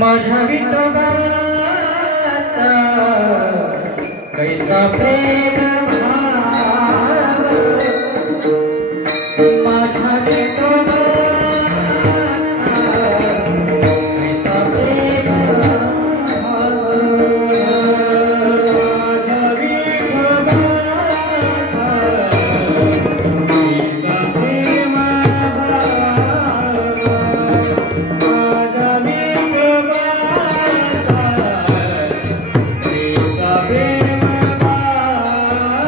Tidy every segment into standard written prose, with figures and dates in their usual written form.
माझ्या विठोबाचा कैसा प्रेम भाव माझ्या विठोबाचा कैसा प्रेम भाव माझ्या विठोबाचा कैसा प्रेम भाव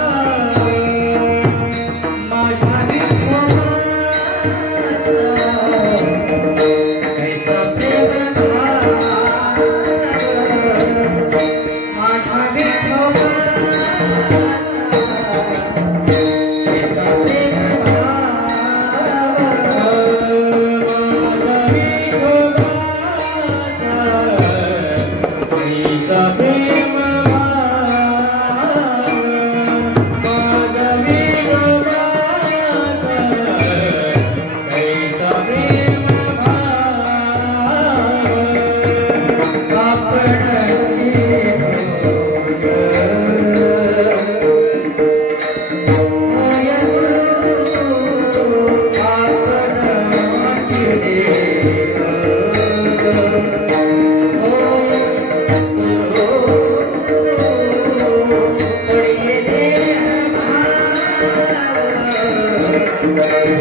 Yeah.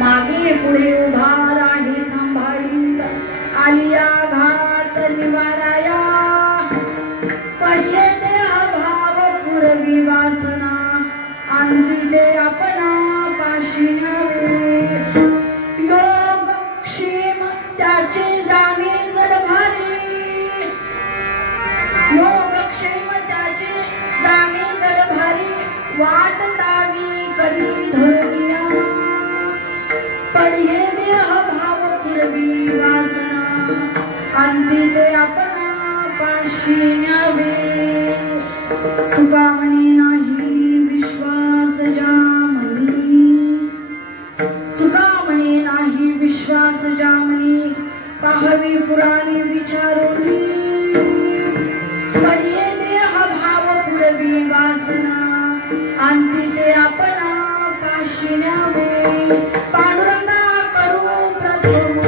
मागे पुढे उभा राही सांभाळीत आलिया घात निवाराया पडिये ते अभाव पुरवी वासना अंती ते आपणा पाशी न्यावे योग क्षेम त्याचे जाणे जड भारी योग क्षेम त्याचे जाणे जड भारी वाट लावी करी धर्मिया पडिये देह भाव पुरवी वासना अंती ते आपणा पाशी न्यावे तुका म्हणे नाही विश्वास जामनी तुका म्हणे नाही विश्वास जामनी पाहावी पुराणी विचारोनी पडिये देह भाव पुरवी वासना अंती ते आपणा पाशी न्यावे पांडुरंगा करू प्रथम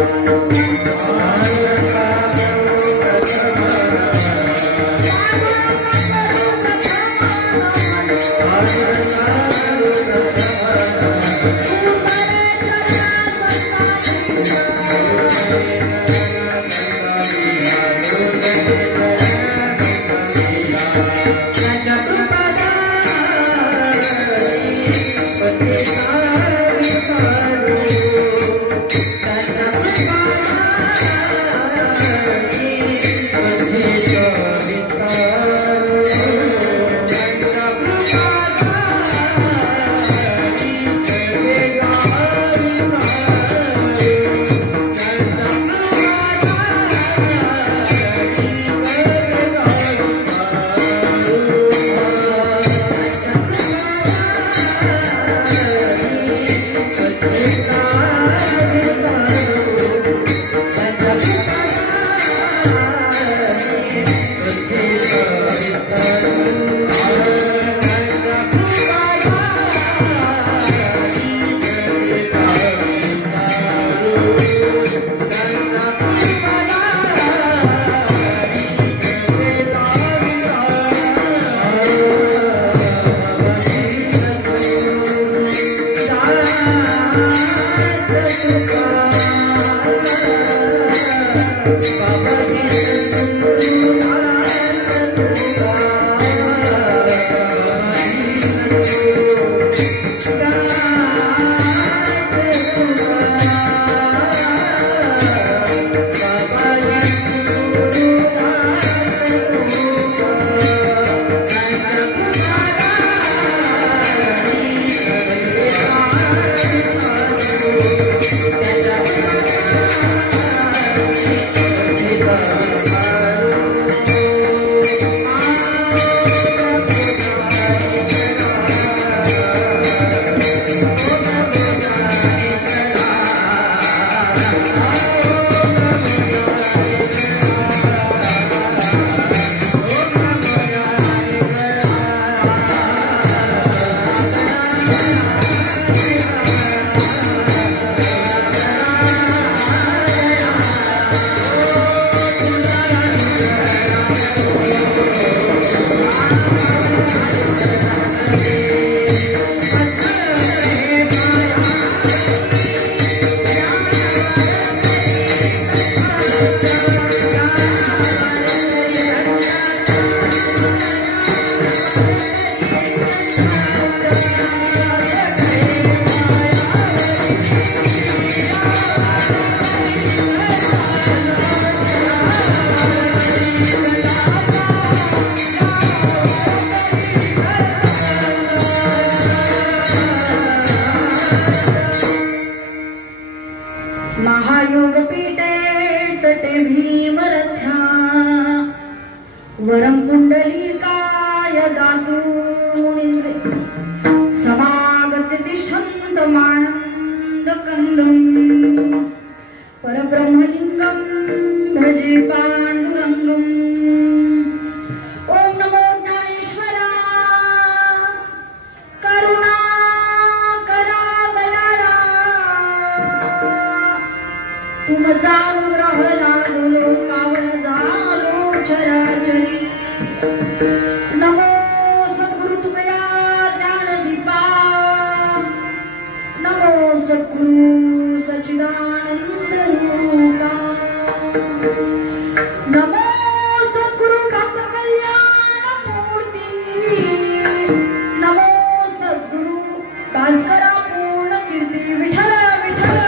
वरं पुंडलीकाय दातूनिन्द्रे समागत्य तिष्ठन्तमानन्दकन्दम् परब्रह्मलिङ्गं भजे पाण्डुरङ्गम्। ॐ नमो ज्ञानेश्वरा करुणाकरावलरा तुम जाणून राहला लोकावन झालो चराचरी। नमो सद्गुरु तुकया ज्ञानदीपा नमो सद्गुरु सच्चिदानंद रूपा नमो सद्गुरु भक्त कल्याण मूर्ती नमो सद्गुरु भास्करा पूर्ण कीर्ती विठ्ठल विठ्ठल।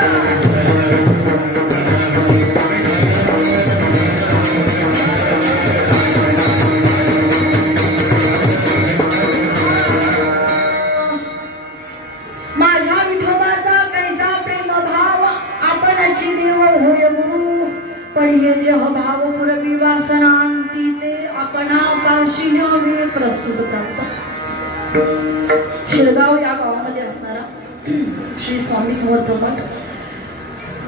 माझ्या विठोबाचा कैसा प्रेम भाव आपणाची देव होय गुरु पडिये देह भाव पुरवी वासनांती ते आपणा पावशी न्यावे प्रस्तुत प्राप्त। शिरगाव या गावामध्ये असणारा श्री स्वामी समर्थ मठ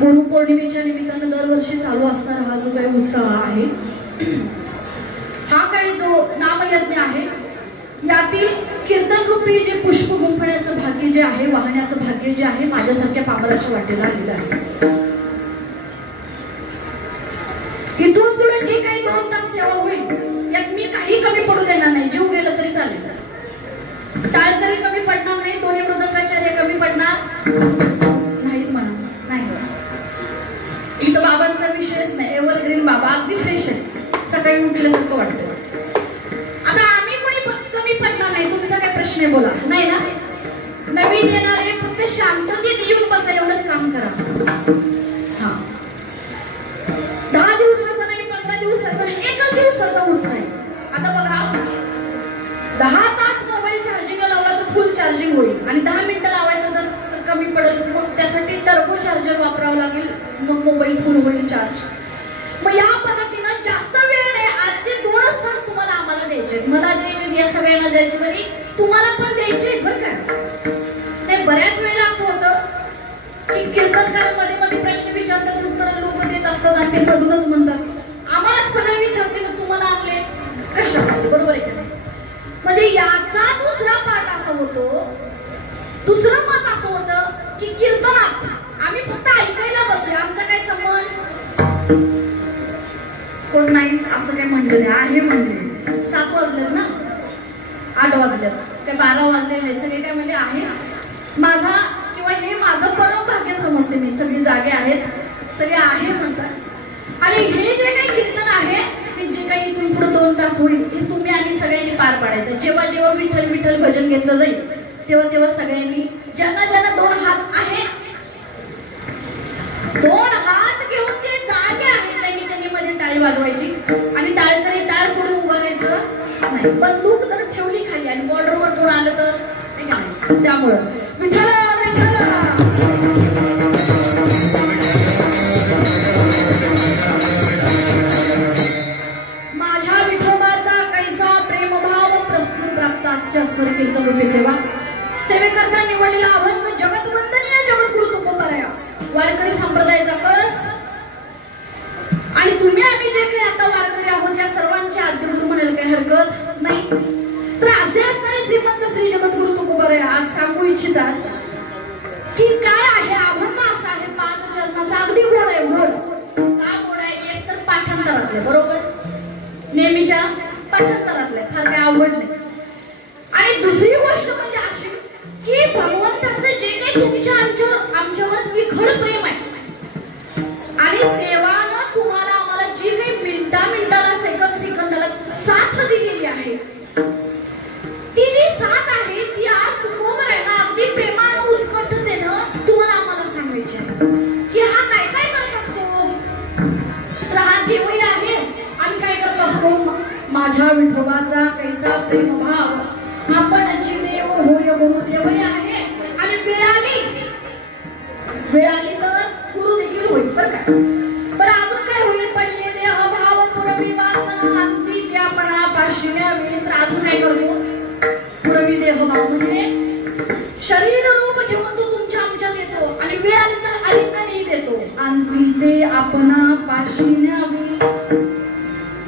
गुरुपौर्णिमेच्या निमित्तानं दरवर्षी चालू असणारा हा जो काही उत्साह आहे हा काही जो नामयज्ञ आहे यातील कीर्तन रूपी जे पुष्प गुंफण्याचं भाग्य जे आहे वाहण्याचं भाग्य जे आहे माझ्यासारख्या पामराच्या वाटेला आलेलं आहे। इथून पुढे जी काही 2 तास सेवा होईल यात मी काही कमी पडू देणार नाही, जीव गेला तरी चालेल। टाळकरी कमी पडणार नाही, दोन्ही मृदंगाचार्य कमी पडणार नाहीत म्हणा नाही। इथं बाबांचा विषयच नाही, एव्हरग्रीन बाबा अगदी फ्रेश आहे, सकाळी उठल्यासारखं वाटतं। आता आम्ही कोणी कमी पडणार नाही, तुमचा काय प्रश्न आहे बोला, नाही ना? नवीन येणारे फक्त शांततेत येऊन बसा एवढंच काम करा। हा 10 दिवसाचा नाही, 15 दिवसाचा नाही, 1 दिवसाचा उत्सव आहे। आता बघा 10 तास मोबाईल चार्जिंगला लावला तर फुल चार्जिंग होईल आणि 10 मिनिटं लावायचं तर कमी पडेल, मग त्यासाठी टर्बो चार्जर वापरावं लागेल, मग मोबाईल फुल होईल चार्ज। मग या पद्धतीनं जास्त वेळ नाही, आजचे 2च तास तुम्हाला आम्हाला द्यायचे, मला द्यायचे, या सगळ्यांना द्यायचे, तरी तुम्हाला पण द्यायचे बरं का। नाही बऱ्याच वेळेला असं होतं की कीर्तनकार मध्ये मध्ये प्रश्न विचारतात, उत्तर लोक देत असतात आणि ते मधूनच म्हणतात आम्हाला सगळे विचारते मग तुम्हाला आणले कशासाठी, बरोबर आहे का? म्हणजे याचा दुसरा पाठ असा होतो, दुसरं मत असं होतं की कीर्तनात आम्ही फक्त ऐकायला बसलोय, आमचा काय संबंध? कोण नाही असं काय म्हणलं नाही, आहे म्हणले 7 वाजलेत ना, 8 वाजलेत काय 12 वाजलेले, सगळे काय म्हणजे आहे माझा किंवा हे माझं परम भाग्य समजते मी, सगळी जागे आहेत, सगळे आहे म्हणतात। आणि हे जे काही कीर्तन आहे की जे काही इथून पुढे 2 तास होईल हे तुम्ही आम्ही सगळ्यांनी पार पाडायचं। जेव्हा जेव्हा विठ्ठल विठ्ठल भजन घेतलं जाईल तेव्हा तेव्हा सगळ्यांनी ज्यांना ज्यांना 2 हात आहे 2 हात घेऊन ते जागे आहेत त्यांनी मध्ये टाळी वाजवायची आणि टाळकरी टाळ सोडून उभं राहायचं नाही। बंदूक जर ठेवली खाली आणि बॉर्डरवर कोण आलं तर नाही, त्यामुळं विठ्ठल विठ्ठल। माझ्या विठोबाचा कैसा प्रेमभाव प्रस्तुत प्राप्ताच्या स्वर कीर्तन रूपी सेवा सेवेकरता निवडलेला अभंग जगतवंदनीय जगद्गुरु तुकोबाराया वारकरी संप्रदायाचा कळस आणि तुम्ही आम्ही जे काही आता वारकरी आहोत या सर्वांचे आद्यगुरु म्हणायला काही हरकत नाही। तर असे असणारे श्रीमंत श्री जगद्गुरु तुकोबाराया आज सांगू इच्छितात की काय आहे अभंग असा आहे 5 चरणाचा, अगदी गोड आहे, गोड का गोड आहे? एक तर पाठांतरातले, बरोबर नेहमीच्या पाठांतरातले, फार काय अवघड नाही। आणि दुसरी गोष्ट म्हणजे अशी की भगवंताचं जे काही तुमच्या आमच्यावर विखळ प्रेम आहे आणि देवानं तुम्हाला आम्हाला जी काही मिनिटाला सेकंदाला साथ दिलेली आहे ती जी साथ आहे ती आज तुकोबारायांना अगदी प्रेमानं उत्कटतेनं तुम्हाला आम्हाला सांगायची आहे की हा काय काय करत असतो। तर हा देवळी आहे आणि काय करत असतो, माझ्या विठोबाचा कैसा प्रेमभाव आपणची देव होय गुरुदेवही आहे आणि वेळ आली तर गुरु देखील होईल बरं का। बरं अजून काय होईल? पडले देह भाव पुरवी वासना अंती त्या पणा पाशिन्यावे तर अजून काय करतो पुरवी देहभाव म्हणजे शरीर रूप घेऊन तो तुमच्या आमच्यात येतो आणि वेळ आली तर आलिंगनही देतो आणि ते आपणा पाशिन्यावे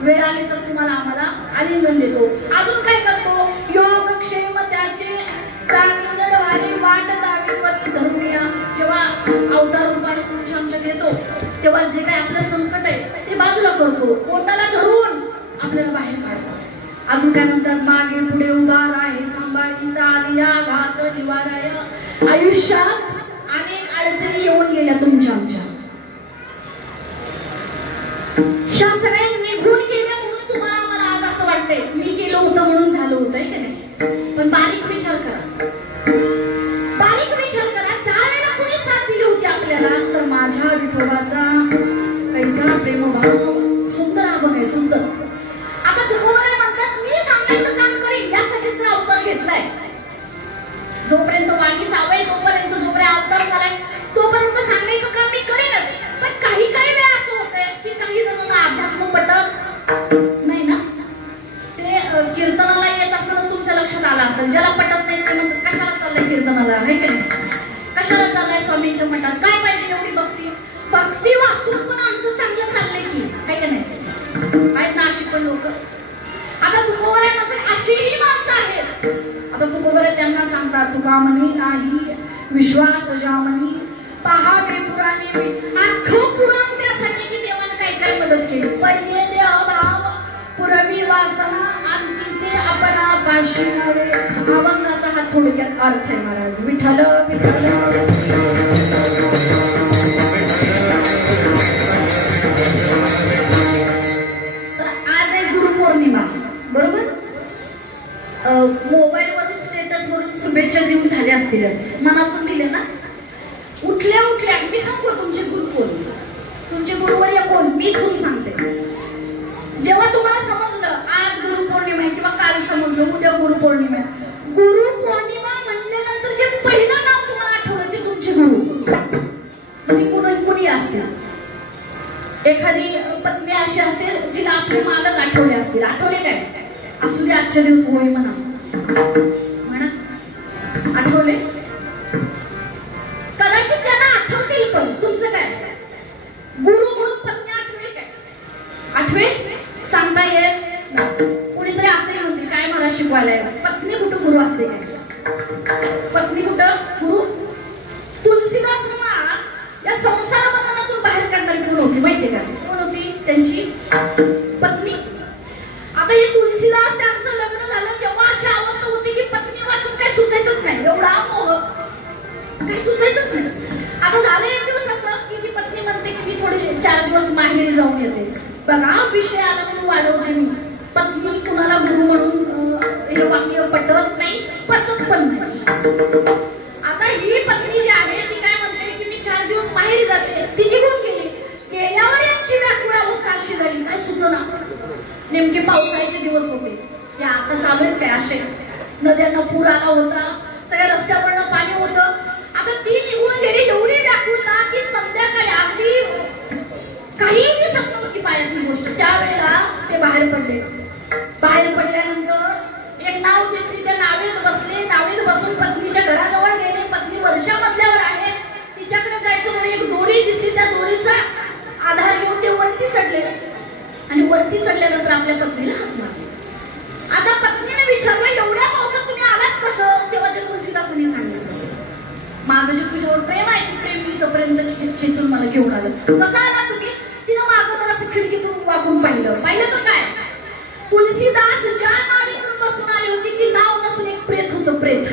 वेळ आली तर तुम्हाला आम्हाला आलिंगन देतो अजून काय करतो योगक्षेम त्याचे चांगली जड वाली वाट दावी करते धरूया जेव्हा अवतार रूपाने तुमच्या आमच्यात येतो तेव्हा जे काही आपलं संकट आहे ते बाजूला करतो पोटाला धरून आपल्याला बाहेर काढतो अजून काय म्हणतात मागे पुढे उभा राहे सांभाळी तालिया घात निवाराय आयुष्यात अनेक अडचणी येऊन गेल्या तुमच्या आमच्या ह्या सगळ्या निघून गेल्या म्हणून तुम्हाला आम्हाला आज असं वाटतंय मी गेलो होतं म्हणून झालं होतंय की नाही पण बारीक विचार करा त्यावेळेला कुणी साथ दिली होती आपल्याला तर माझ्या विठोबाचा कैसा प्रेमभाव सुंदर अभंग आहे सुंदर आता तुकोबराय म्हणतात मी सांगायचं काम करीन यासाठीच तर अवतार घेतलाय जोपर्यंत वाणी चावय तोपर्यंत जोपर्यंत अवतार झालाय तोपर्यंत सांगायचं काम मी करेनच पण काही वेळा असं होतंय की काही जणांना अध्यात्म पटत नाही ना ते कीर्तनाला येत असताना तुमच्या लक्षात आलं असेल ज्याला पटत नाही ते म्हणतात कशाला चाललंय कीर्तनाला आहे का नाही कशाला चाललंय स्वामींच्या मठात काय पाहिजे एवढी भक्ती वाचून पण आमचं चांगलं चाललंय की आहे का नाही आहेत ना अशी पण लोक आता तुकोबराय म्हणतात अशीही माणसं आहेत आता तुकोबराय त्यांना सांगतात तुका म्हणी नाही विश्वास जामनी पहावे पुराणे अख्खं पुराण त्यासाठी की देवानं काय मदत केली पडिये देह भाव पुरवी वासना आणि ते आपणा पाशिनावे अभंगाचा हा थोडक्यात अर्थ आहे महाराज विठ्ठल विठ्ठल आज आहे गुरुपौर्णिमा बरोबर मोबाईल वरून स्टेटस वरून शुभेच्छा देऊन झाल्या असतीलच मनातून दिले ना उठल्या मी सांगू तुमचे गुरु कोण तुमचे गुरुवर्य कोण मी इथून सांगते जेव्हा तुम्हाला समजलं आज गुरुपौर्णिमा आहे किंवा काल समजलं उद्या गुरुपौर्णिमा आहे गुरुपौर्णिमा म्हणल्यानंतर जे पहिलं नाव तुम्हाला आठवलं ते तुमचे गुरु कुणी असतील एखादी पत्नी अशी असेल जिला आपले मालक आठवले असतील आठवले काय असू दे आजच्या दिवस होय म्हणा आठवले कदाचित त्यांना आठवतील पण तुमचं काय गुरु म्हणून पत्नी आठवली काय आठवे सांगता येत कुणीतरी असेही म्हणतील काय मला शिकवायला पत्नी कुठं गुरु असते काय पत्नी कुठं गुरु तुलसीदास या संसार बंधनातून बाहेर काढणारी कोण होती माहितीये का कोण होती त्यांची पत्नी आता हे तुलसीदास त्यांचं लग्न झालं तेव्हा अशी अवस्था होती की पत्नी वाचून काही सुचायचंच नाही एवढा मोह काही सुचायचंच नाही आता झालं एक दिवस असं की ती पत्नी म्हणते की मी थोडे 4 दिवस माहेरी जाऊन येते बघा विषय आला म्हणून वाढवते मी पत्नी कुणाला गुरु म्हणून हे वाक्य पटत नाही पचत पण नाही आता ही पत्नी जी आहे ती काय म्हणते की मी 4 दिवस माहेरी जाते ती निघून गेल्यावर यांची व्याकुळ अवस्था अशी झाली काय सुचना नेमके पावसाळ्याचे दिवस होते या आता चालू आहेत काय असे नद्यांना पूर आला होता सगळ्या रस्त्यावरनं पाणी होतं आता ती निघून गेली एवढी व्याकुळता की संध्याकाळी अगदी काही दिसत नव्हती पायातली गोष्ट त्यावेळेला ते बाहेर पडल्यानंतर एक नाव दिसली त्या नावेत बसले नावेत बसून पत्नीच्या घराजवळ गेले पत्नी वरच्या मजल्यावर आहे तिच्याकडे जायचं म्हणून एक दोरी दिसली त्या दोरीचा आधार घेऊन ते वरती चढले आणि वरती चढल्यानंतर आपल्या पत्नीला हात मारले आता पत्नीने विचारलं एवढ्या पावसात तुम्ही आलात कसं तेव्हा ते तुलसीदासांनी सांगितलं माझं जे तुझ्यावर प्रेम आहे ते प्रेम मी तोपर्यंत खेचून मला घेऊन आलं कसं आला तुम्ही तिनं मागं जरा असं खिडकीतून वाकून पाहिलं तर काय तुलसीदास ज्या नावीतून बसून आली होती ती नाव नसून एक प्रेत होतं प्रेत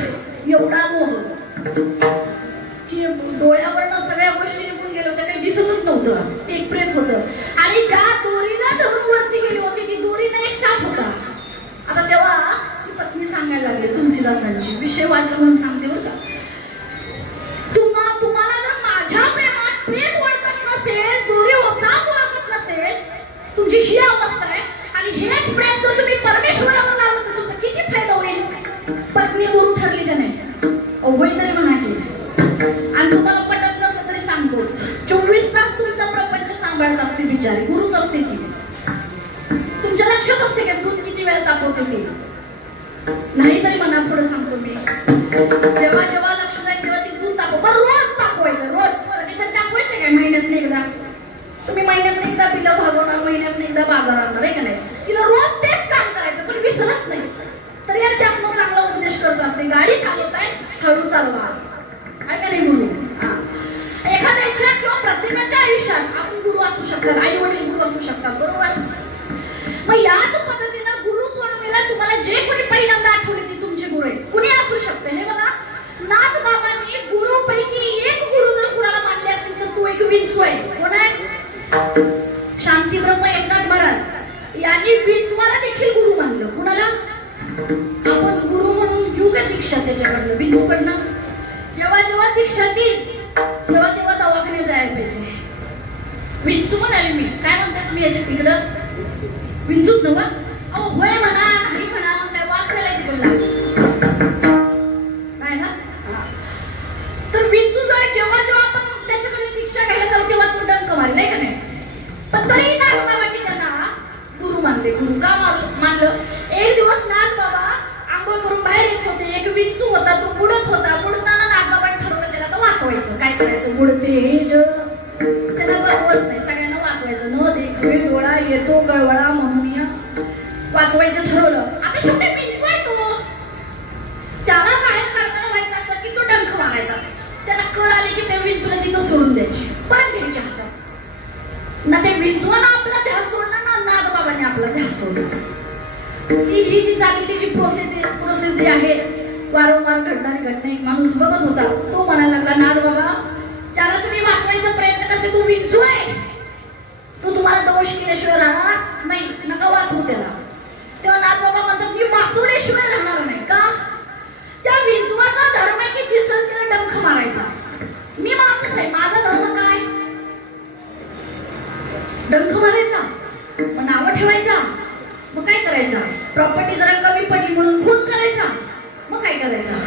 एवढा मोह की डोळ्यावरनं सगळ्या गोष्टी निघून गेल्या होत्या काही दिसतच नव्हतं एक प्रेत होतं आणि ज्या दोरीला धरून वरती गेली होती ती दोरीनं एक साप होता आता तेव्हा ती पत्नी सांगायला लागली तुलसीदासांची विषय वाटला म्हणून सांगते बरं का तुम्हाला जर माझ्या प्रेमात प्रेत ओळखत नसेल वेळ तापवते ती. नाही तरी मना पुढे सांगतो मी, जेव्हा जेव्हा लक्ष जाईल तेव्हा ती दूध तापव. पण रोज तापवायचं, रोज. तर तापवायचं काय महिन्यात एकदा? तुम्ही महिन्यात एकदा बिलं भागवणार, महिन्यात एकदा बाजार आणणार आहे का नाही? तिला रोज तेच काम करायचं, पण विसरत नाही. तर यार त्यातनं चांगला उपदेश करत असते. गाडी चालवताय, हळू चालवा. आहे का नाही गुरु? एखाद्याच्या किंवा प्रत्येकाच्या आयुष्यात आपण गुरु असू शकतात, आई वडील गुरु असू शकतात, बरोबर? मग याच पद्धतीनं गुरु पौर्णिमेला तुम्हाला जे कोणी पहिल्यांदा आठवले ते तुमचे गुरु आहेत. कुणी असू शकते. हे बघा, नाथ बाबांनी गुरुपैकी एक गुरु जर कुणाला मानले असतील तर तो एक विंचू आहे. कोण आहे? शांती ब्रह्म एकनाथ महाराज यांनी विंचवाला देखील गुरु मानलं. कुणाला? आपण गुरु म्हणून घेऊ का दीक्षा त्याच्याकडनं, विंचूकडनं? जेव्हा जेव्हा दीक्षा देईल तेव्हा तेव्हा दवाखान्यात जायला पाहिजे. विंचू म्हणाले मी, काय म्हणताय तुम्ही याच्या तिकडं? विंचूच नव्हा? अहो होय म्हणा, नाही म्हणा, काय वाचायला तिकडला नाही ना? तर विंचू जर जेव्हा जेव्हा आपण त्याच्याकडे दीक्षा घ्यायला जाऊ तेव्हा तो डंक मारेल, नाही का नाही? पण तरी नागबाबांनी त्यांना गुरु मानले. गुरु का मानलं? एक दिवस नागबाबा आंघोळ करून बाहेर येत होते. एक विंचू होता, तो बुडत होता. बुडताना नागबाबांनी ठरवलं त्याला तर वाचवायचं. काय करायचं? बुडते हे जग त्याला बघवत नाही, सगळ्यांना वाचवायचं. न देखवे डोळा येतो गळवळा म्हणून वाचवायचं ठरवलं. आता शेवटी विंचू आहे तो. त्याला बाहेर काढताना व्हायचं असं की तो डंख मारायचा. त्याला कळ आली की त्या विंचूला तिथं सोडून द्यायची, परत घ्यायच्या हातात. ना ते विंचवानं आपला ध्यास सोडला, ना नागबाबांनी आपला ध्यास सोडला. ही जी चाललेली जी प्रोसेस जी आहे, वारंवार घडणारी घटना. एक माणूस बघत होता, तो म्हणायला लागला, नागबाबा ज्याला तुम्ही वाचवायचा प्रयत्न करते तो विंचू आहे, तो तुम्हाला दोष केल्याशिवाय राहणार नाही, नका वाचवू त्याला. तेव्हा नागबाबा म्हणतात, मी वाचवल्याशिवाय राहणार नाही. का? त्या विंचवाचा धर्म आहे की दिसल त्याला डंख मारायचा. मी माणूस आहे, माझा धर्म काय? डंख मारायचा, मग नावं ठेवायचा, मग काय करायचं? प्रॉपर्टी जरा कमी पडली म्हणून खून करायचा, मग काय करायचं?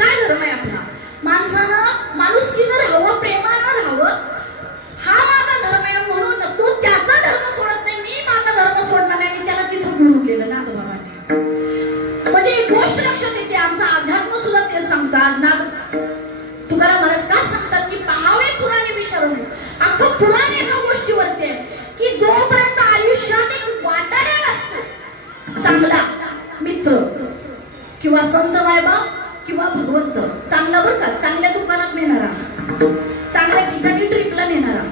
काय धर्म आहे आपला? माणसानं माणुसकीनं राहावं, प्रेमानं राहावं, हा माझा धर्म आहे. म्हणून तो त्याचा धर्म सोडत नाही, मी माझा धर्म सोडणार नाही. आणि त्याला तिथं गुरु केलं नागबाबांनी. म्हणजे एक गोष्ट लक्षात येते, आमचा अध्यात्म सुद्धा ते सांगतं. आज नाग तुकाराम महाराज का सांगतात की पहावे पुराणे विचारून. अख्खं पुराण एका गोष्टीवरती आहे की जोपर्यंत आयुष्यात एक वाटाड्या नसतो, चांगला मित्र किंवा संत मायबाप किंवा भगवंत, चांगला बरं का, चांगल्या दुकानात नेणारा, चांगल्या ठिकाणी ट्रिपला नेणारा,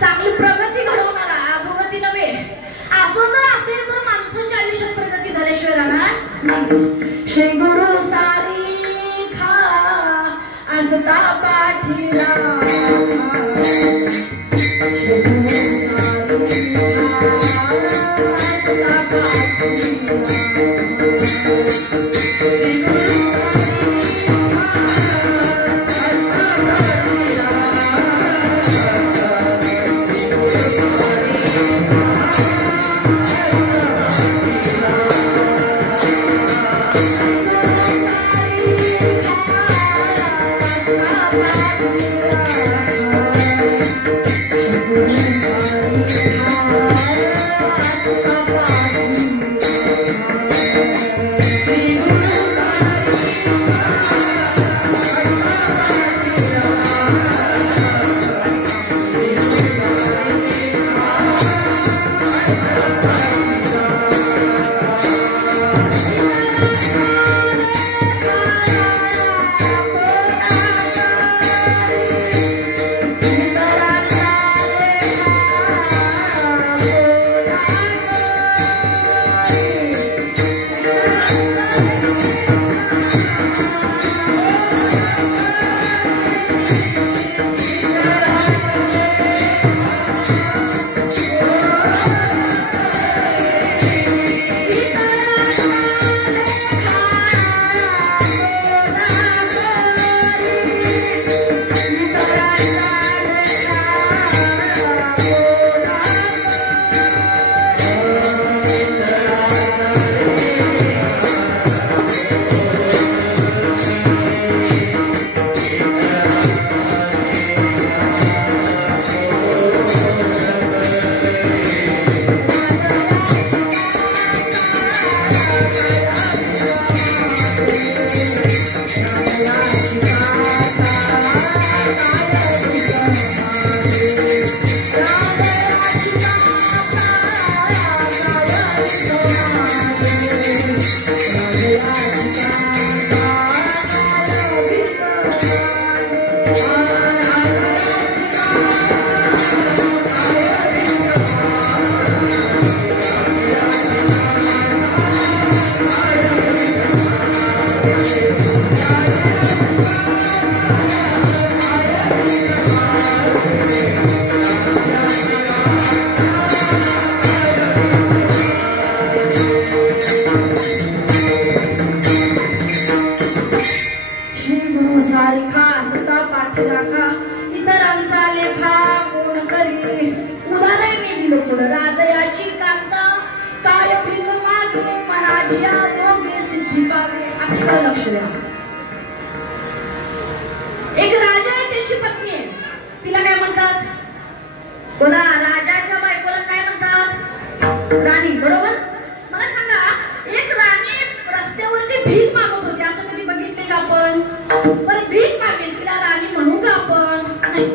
चांगली प्रगती घडवणारा, अधोगती नव्हे, असं जर असेल तर माणसाच्या आयुष्यात प्रगती झाल्याशिवाय राहणार नाही. श्री गुरु सारी खा असता पाठीला, श्री गुरु सारी खा असता पाठीला, श्री गुरु Thank you. मात्र लक्ष द्या. एक राजा आहे, त्याची पत्नी आहे. तिला काय म्हणतात? बोला, राजाच्या बायकोला काय म्हणतात? राणी. बरोबर. मला सांगा, एक राणी रस्त्यावरती भीक मागत होती. असं कधी बघितले का आपण? पण भीक मागेल, तिला राणी म्हणू का आपण? नाही.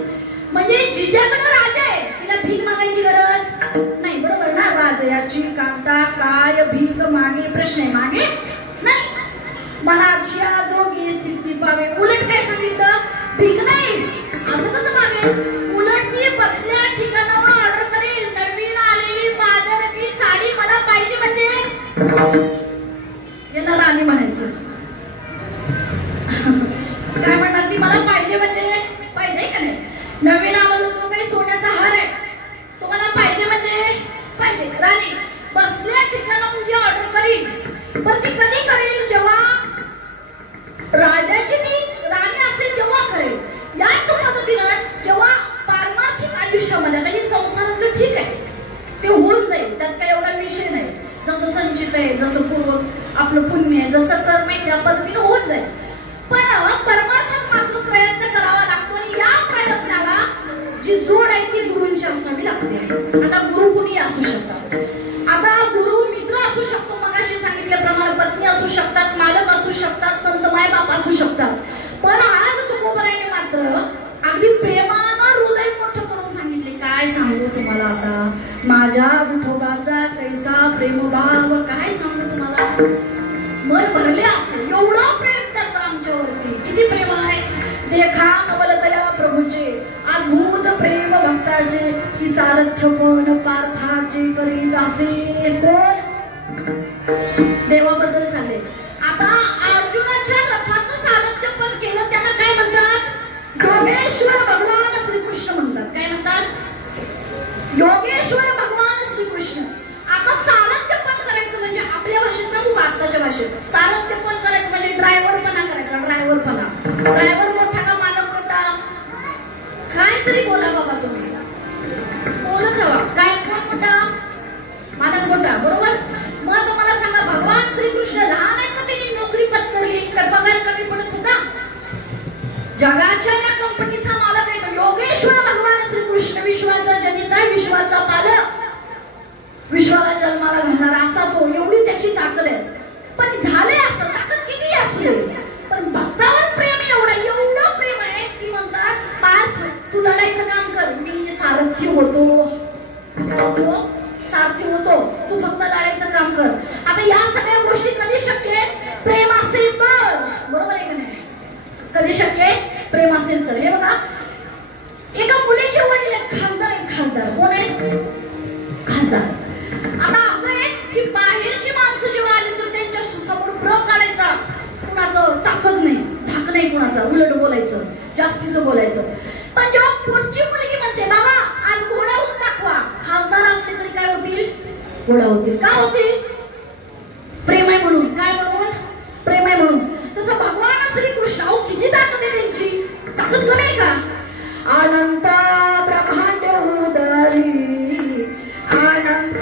म्हणजे जिच्याकडे राजा आहे तिला भीक मागायची गरज नाही. बरोबर ना? राजयाची कांता काय भीक मागे? प्रश्न आहे. मागे नाही. मनाच्या जोगी सिद्धी पावे. उलट काय सांगितलं? भीक नाही. असं कसं मागे? उलट मी बसल्या ठिकाणावर ऑर्डर करेल, नवीन आलेली बाजारातली साडी मला पाहिजे म्हणजे याला राणी म्हणायचं. काय म्हणणार ती? मला पाहिजे म्हणजे पाहिजे का नाही? नवीन आलेला जो काही सोन्याचा हार आहे तो मला पाहिजे म्हणजे पाहिजे. राणी बसल्या ठिकाणाहून जी ऑर्डर करील, पण ती कधी करेल? जेव्हा राजाची ती राणी असेल तेव्हा करेल. याच पद्धतीनं जेव्हा पारमार्थिक आयुष्यामध्ये काही संसारातलं ठीक आहे ते होऊन जाईल, त्यात काही एवढा विषय नाही. जसं संचित आहे, जसं पूर्व आपलं पुण्य आहे, जसं कर्म आहे, त्या पद्धतीने होऊन जाईल. पण परमार्थात मात्र प्रयत्न करावा लागतो आणि या प्रयत्नाला जी जोड आहे ती गुरूंची असावी लागते. आता गुरु कुणी असू शकतात. आता गुरु मित्र असू शकतो, मगाशी सांगितल्याप्रमाणे पत्नी असू शकतात, मालक असू शकतात, संत मायबाप असू शकतात. पण आज तुकोबराने मात्र अगदी प्रेमानं हृदय मोठं करून सांगितले. काय सांगू तुम्हाला आता माझ्या विठोबाचा कैसा प्रेमभाव, काय सांगू तुम्हाला? मन भरले असेल एवढं प्रेम त्याचं आमच्यावरती. किती प्रेम आहे! देखा नवलतया प्रभूचे अद्भुत प्रेम भक्ताचे, की सारथ्य पण पार्थाचे करीत असे. कोण? देवाबद्दल चालले. आता अर्जुनाच्या रथाचं सारथ्य पण केलं, त्यांना काय म्हणतात? योगेश्वर भगवान श्रीकृष्ण म्हणतात. काय म्हणतात? योगेश्वर भगवान श्रीकृष्ण. आता सारथ्य पण करायचं म्हणजे आपल्या भाषेत सांगू का? आत्ताच्या भाषेत सारथ्य पण करायचं म्हणजे ड्रायव्हरपणा करायचा. ड्रायव्हरपणा. ड्रायव्हर मोठा का मालक मोठा? काहीतरी बोला बाबा तुम्ही, बोलत राहा. काय कोण मोठा? मालक मोठा. बरोबर. मग तुम्हाला सांगा, भगवान श्रीकृष्ण लहान आहेत का? त्यांनी नोकरी पत्करली तर पगार कमी पडत होता? जगाच्या या कंपनीचा मालक आहे तो योगेश्वर भगवान श्रीकृष्ण. विश्वाचा जनिता, विश्वाचा पालक, विश्वाला जन्माला घालणारा असा तो. एवढी त्याची ताकद आहे. पण झाले असं, ताकद किती असू दे, पण भक्तावर प्रेम एवढं प्रेम आहे की म्हणतात, पार्थ तू लढायचं काम कर, मी सारथी होतो. सारथी होतो, तू फक्त लढायचं काम कर. आता या सगळ्या गोष्टी कधी शक्य आहे? प्रेम असेल तर. बरोबर आहे का नाही? कधी शक्य आहे? प्रेम असेल तर. हे बघा, एका मुलीचे वडील आहेत, खासदार आहेत. खासदार कोण आहेत? खासदार. आता असं आहे की बाहेरची माणसं जेव्हा आली तर त्यांच्या समोर प्र काढायचा कुणाचं ताकद नाही, धाक नाही कुणाचा, उलट बोलायचं, जास्तीचं बोलायचं. पण जेव्हा पुढची मुलगी म्हणते बाबा आज घोडा होऊन दाखवा, खासदार असले तरी काय होतील? घोडा होतील. का होतील? प्रेम आहे म्हणून. काय म्हणून? प्रेम आहे म्हणून. तसं भगवान श्रीकृष्ण, अहो किती ताकद आहे त्यांची. ताकद कमी आहे का? अनंत ब्रह्मांड उदरी, अनंत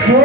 हो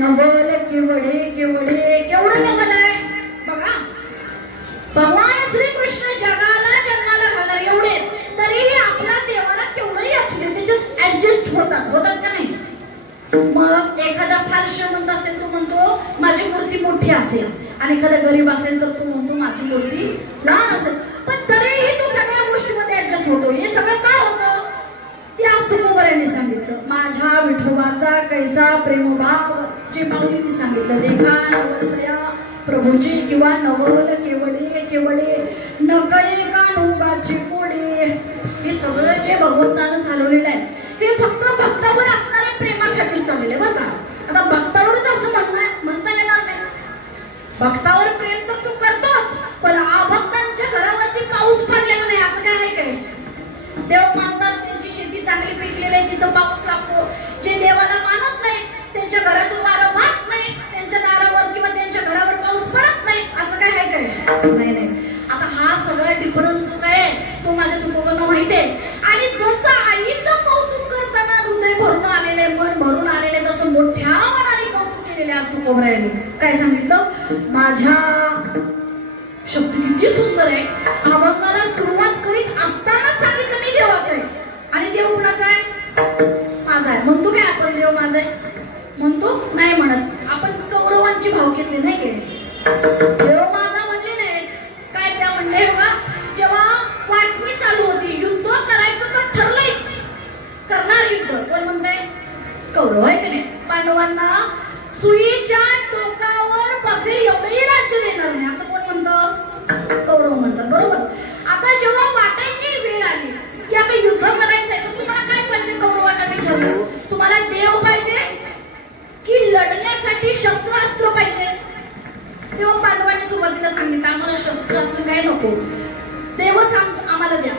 नवल केवढे केवढे केवढं नवल आहे बघा. भगवान श्रीकृष्ण जगाला जन्माला घालणार एवढे, तरीही आपला देवाला केवढंही असू दे त्याच्यात ऍडजस्ट होतात का नाही. मग एखादा फार श्रीमंत असेल तो म्हणतो माझी मूर्ती मोठी असेल, आणि एखादा गरीब असेल तर तो म्हणतो माझी मूर्ती लहान असेल, पण तरीही तो सगळ्या गोष्टीमध्ये ऍडजस्ट होतो. हे सगळं का होतं ते आज तुकोबरायांनी सांगितलं. माझ्या विठोबाचा कैसा प्रेमभाव, जे माऊलींनी सांगितलं. देखा नवलया प्रभूचे किंवा नवल केवढे केवढे नकळे कानुगाचे पोडे. हे सगळं जे भगवंतानं चालवलेलं आहे हे फक्त भक्तावर असणाऱ्या प्रेमाखातीर चाललेलं बरं का. आता भक्तावरच असं म्हणता येणार नाही. भक्तावर प्रेम तर तू करतोच, पण अभक्तांच्या घरावरती पाऊस पडलेला नाही असं काय आहे काय. देव मानतात, त्यांची शेती चांगली पिकलेली आहे तिथं पाऊस लागतो. जे देवाला मानत नाही त्यांच्या घरातून वारं वाहत नाही, त्यांच्या दारावर किंवा त्यांच्या घरावर पाऊस पडत नाही असं काय आहे काय. नाही. आता हा सगळा डिफरन्स जो काय तो माझ्या तुकोबांना माहिती आहे. आणि जसं आईचं कौतुक करताना हृदय भरून आलेले, मन भरून आलेले, तसं मोठ्या मनाने कौतुक केलेले आज तुकोबरायांनी काय सांगितलं. माझ्या शब्द किती सुंदर आहे. अभंगाला सुरुवात करीत असतानाच सांगितलं मी देवाचं आहे. आणि देव कुणाचा आहे. माझा आहे. म्हणतो काय आपण देव माझा आहे म्हणतो नाही म्हणत. आपण कौरवांची भाव घेतली नाही काय. देव माझा म्हणले नाहीत काय. त्या म्हणले बघा जेव्हा वाटणी चालू होती, युद्ध करायचं तर ठरलंच, करणार युद्ध. कोण म्हणताय. कौरव आहे की नाही. पांडवांना सुईच्या टोकावर बसेल एवढंही राज्य देणार नाही असं कोण म्हणतं. कौरव म्हणतात बरोबर. आता जेव्हा वाटायची वेळ आली की आता युद्ध करायचंय तर तुम्हाला काय पाहिजे. कौरवांना विचारलं तुम्हाला देव पाहिजे की लढण्यासाठी शस्त्रास्त्र पाहिजे. तेव्हा पांडवांनी सुरुवातीला सांगितलं आम्हाला शस्त्रास्त्र काय नको, देवच आम्हाला द्या.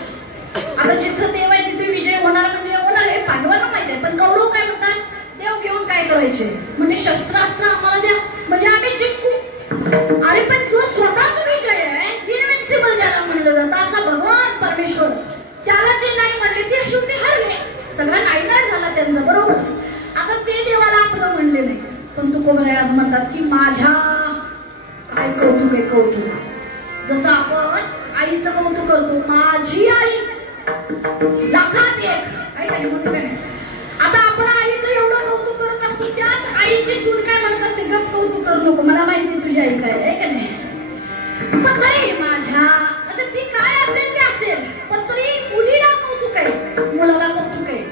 आता जिथं देव आहे तिथे विजय होणार म्हणजे होणार हे पांडवांना माहिती आहे. पण कौरव काय म्हणतात देव घेऊन काय करायचे म्हणजे शस्त्रास्त्र आम्हाला द्या म्हणजे आम्ही जिंकू. अरे पण जो स्वतःच विजय आहे इनविन्सिबल ज्याला म्हणलं जातं असा भगवान परमेश्वर, त्याला जे नाही म्हणले ते शेवटी हरले. सगळा नायनाट झाला त्यांचा बरोबर. आता ते देवाला आपलं म्हणले नाही. पण तुकोबराय आज म्हणतात की माझ्या काय कौतुक आहे कौतुक. जसं आपण आईचं कौतुक करतो माझी आई लाखात एक आहे का म्हणतो काय. आता आपण आईचं एवढं कौतुक करत असतो, त्याच आईची सून काय म्हणत असते गप कौतुक करू नको मला माहिती तुझी आई काय आहे का नाही. पण तरी माझ्या आता ती काय असेल ते असेल, पण तरी मुलीला कौतुक आहे मुलाला कौतुक आहे.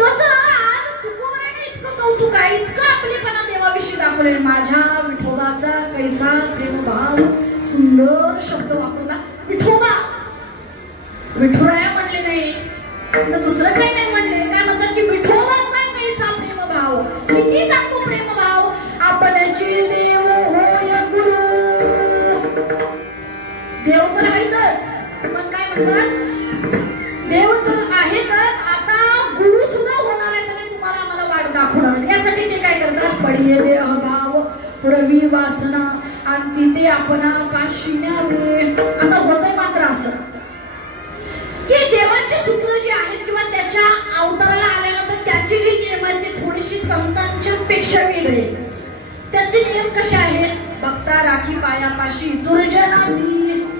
तसं आज तुकोबराने इतकं कौतुक आहे, इतकं आपलेपणा देवाविषयी दाखवलेलं. माझ्या विठोबाचा कैसा प्रेमभाव, सुंदर शब्द वापरला विठोबा. विठुराया म्हणले नाही तर दुसरं काही नाही म्हणले. काय म्हणतात की विठोबाचा कैसा प्रेमभाव. किती सांगू प्रेमभाव. आपणची देव होय गुरु. देव तर आहेतच पण काय म्हणतात देव तर आहेतच आता गुरु सुद्धा होणार आहे तरी तुम्हाला आम्हाला वाट दाखवणार. यासाठी ते काय करतात पडिये देह भाव पुरवी वासना आणि ते आपणा पाशी न्यावे. आता होतंय मात्र असं की देवाची सूत्र जी आहेत किंवा त्याच्या अवताराला आल्यानंतर त्याची जी नियम आहेत ती थोडीशी संतांच्या पेक्षा वेगळी. त्याचे नियम कसे आहेत. भक्ता राखी पायापाशी दुर्जनासी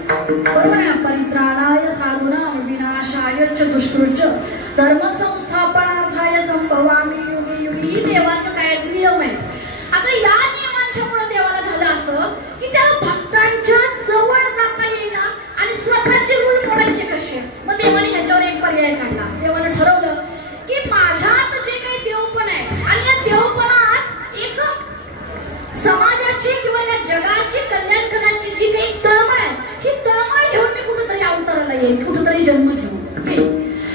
बरोबर आहे. परित्राणाय साधूना विनाशाय च दुष्कृत्य धर्म संस्थापनार्थाय संभवामी युगे युगे. ही देवाचं काय नियम आहे. आता या नियमांच्यामुळे देवाला झालं असं की त्याला भक्तांच्या जवळ जाता येईना आणि स्वतःचे रूल मोडायचे कसे. मग देवाने ह्याच्यावर एक पर्याय काढला. देवाने ठरवलं की माझ्यात जे काही देवपण आहे आणि या देवपणात एक समाजाची किंवा या जगाची कल्याण करण्याची जी काही तळमळ आहे ही तळमळ घेऊन मी कुठेतरी अवताराला येईल, कुठेतरी जन्म घेऊन.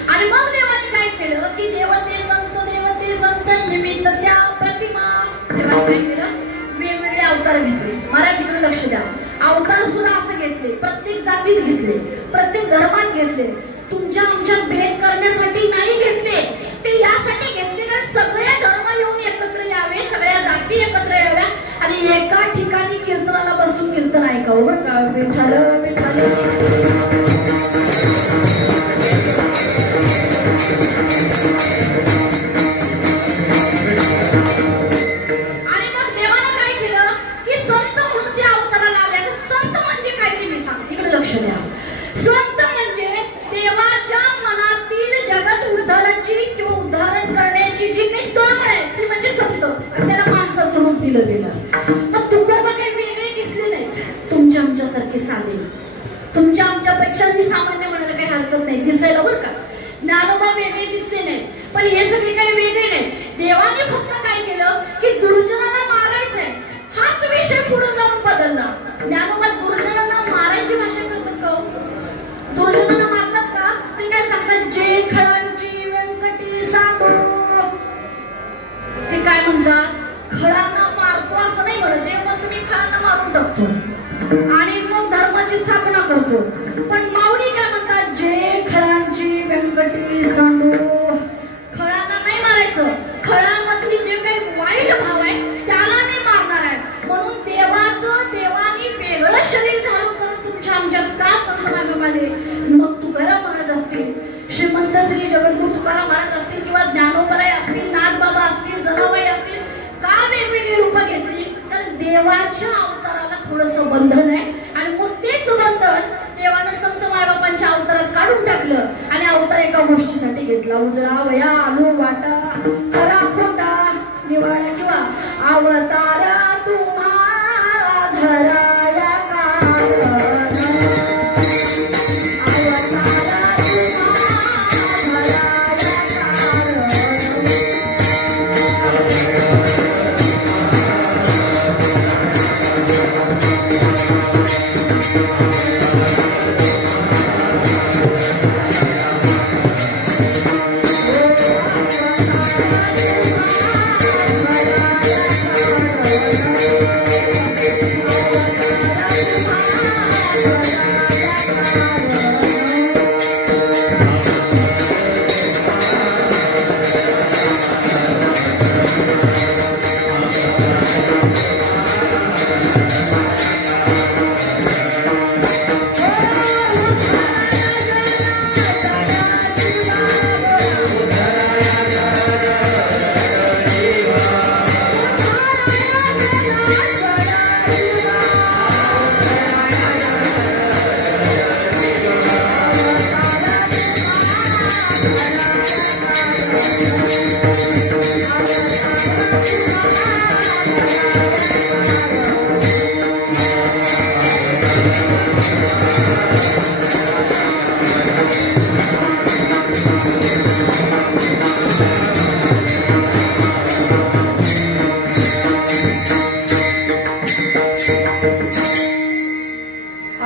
आणि मग देवाने काय केलं की देवते संत निमित्त त्या प्रतिमा. देवाने काय केलं वेगवेगळे अवतार घेतले. महाराज लक्ष द्या. अवतार सुद्धा असं घेतले, प्रत्येक जातीत घेतले, प्रत्येक धर्मात घेतले. तुमच्या आमच्यात भेद करण्यासाठी नाही घेतले, ते यासाठी घेतले कारण सगळे धर्म येऊन एकत्र यावे, सगळ्या जाती एकत्र याव्या आणि एका ठिकाणी कीर्तनाला बसून कीर्तन ऐकावं. बरं का विठ्ठल विठ्ठल. दिलं गेलं. मग तुकोबा काही वेगळे दिसले नाहीत, तुमच्या आमच्यासारखे साधे. तुमच्या आमच्यापेक्षा मी सामान्य म्हणायला काही हरकत नाही, दिसायला बरं का. ज्ञानोबा वेगळे दिसले नाही, पण हे सगळे काही वेगळे नाही. देवाने फक्त काय केलं की दुर्जनाला मारायचंय हाच विषय पुढे जाऊन बदलला. ज्ञानोबा दुर्जनांना मारायची भाषा करतात का? दुर्जनांना मारतात का? ते काय सांगतात, जे खळांची व्यंकटी सांगो. ते काय म्हणतात, खळांना मारतो असं नाही म्हणत आहे, मग तुम्ही खळांना मारून टाकतो आणि मग धर्माची स्थापना करतो. पण माऊली काय म्हणतात, जे खळांची व्यंकटी सांगो. खळांना नाही मारायचं, खळांमधली जे काही वाईट भाव आहे त्याला नाही मारणार आहे. म्हणून देवाने वेगळं शरीर धारण करून तुमच्या आमच्यात का संत नागम आले. मग तुकाराम महाराज असतील, श्रीमंत श्री जगद्गुरु तुकाराम महाराज असतील, किंवा ज्ञानोबराय असतील, नाथबाबा असतील, जनाबाई असतील, का वेगवेगळी रूप घेतली. तर देवाच्या अवताराला थोडस बंधन आहे आणि मग तेच बंधन देवानं संत मायबापांच्या अवतारात काढून टाकलं आणि अवतार एका गोष्टीसाठी घेतला, उजळा वया आलो वाटा खरा खोटा निवाडा, किंवा अवतारा तुम्हा धराया कारण.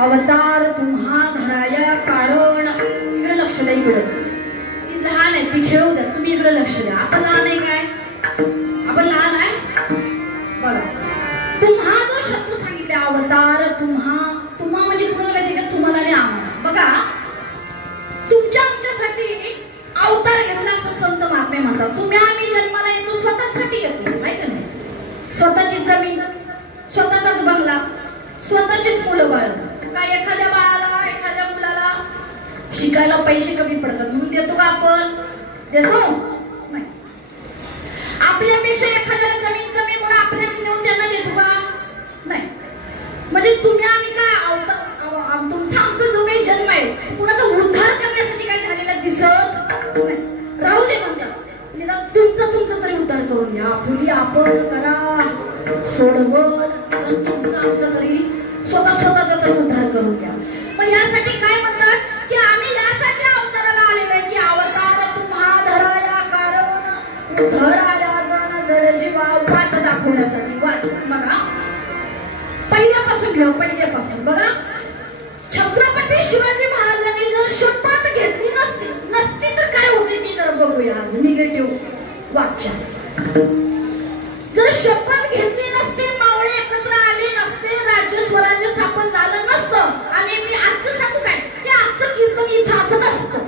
अवतार तुम्हा धराया कारण. इकडे लक्ष द्या, इकडे. ती लहान आहे, ती खेळू द्या, तुम्ही इकडे लक्ष द्या. आपण लहान आहे काय? आपण लहान आहे बघा. तुम्हा जो शब्द सांगितले, अवतार तुम्हा, तुम्हा म्हणजे कुणाला माहिती का? तुम्हाला आणि आम्हाला. बघा, तुमच्या आमच्यासाठी अवतार घेतला असं संत महात्मे म्हणतात. तुम्ही आम्ही जन्माला येतो स्वतःसाठी घेतलो, नाही का नाही? स्वतःची जमीन, स्वतःचाच बंगला, स्वतःचीच मुलं बाळ. काय एखाद्या बाळाला, एखाद्या मुलाला शिकायला पैसे कमी पडतात म्हणून देतो का आपण? देतो नाही. आपल्यापेक्षा एखाद्याला जमीन कमी म्हणून आपल्याला नेऊन त्यांना देतो का? नाही. म्हणजे तुम्ही आम्ही काय तुमचा आमचा जो काही जन्म आहे कुणाचा उद्धार करण्यासाठी काय झालेला दिसत नाही. राहू दे म्हणतात, तुमचा तरी उद्धार करून घ्या. फुली आपण करा सोडवत, तुमचा आमचा तरी स्वतःचा तरी उद्धार करून घ्या. पण यासाठी काय म्हणतात की आम्ही यासाठी अवताराला आलेलो आहे की अवतार तुम्हा धराया कारण, उद्धराया जण जड जीवा, वाट दाखवण्यासाठी. वाट बघा, पहिल्यापासून घेऊ, पहिल्यापासून बघा. छत्रपती शिवाजी महाराजांनी जर शपथ घेतली नसती तर काय होते ती जर बघूया आज. निगेटिव्ह वाक्य. जर शपथ घेतली नसते, मावळे एकत्र आले नसते, राज्य स्वराज्य स्थापन झालं नसतं. आणि मी आजचं सांगू काय, की आजचं कीर्तन इथं असं नसतं.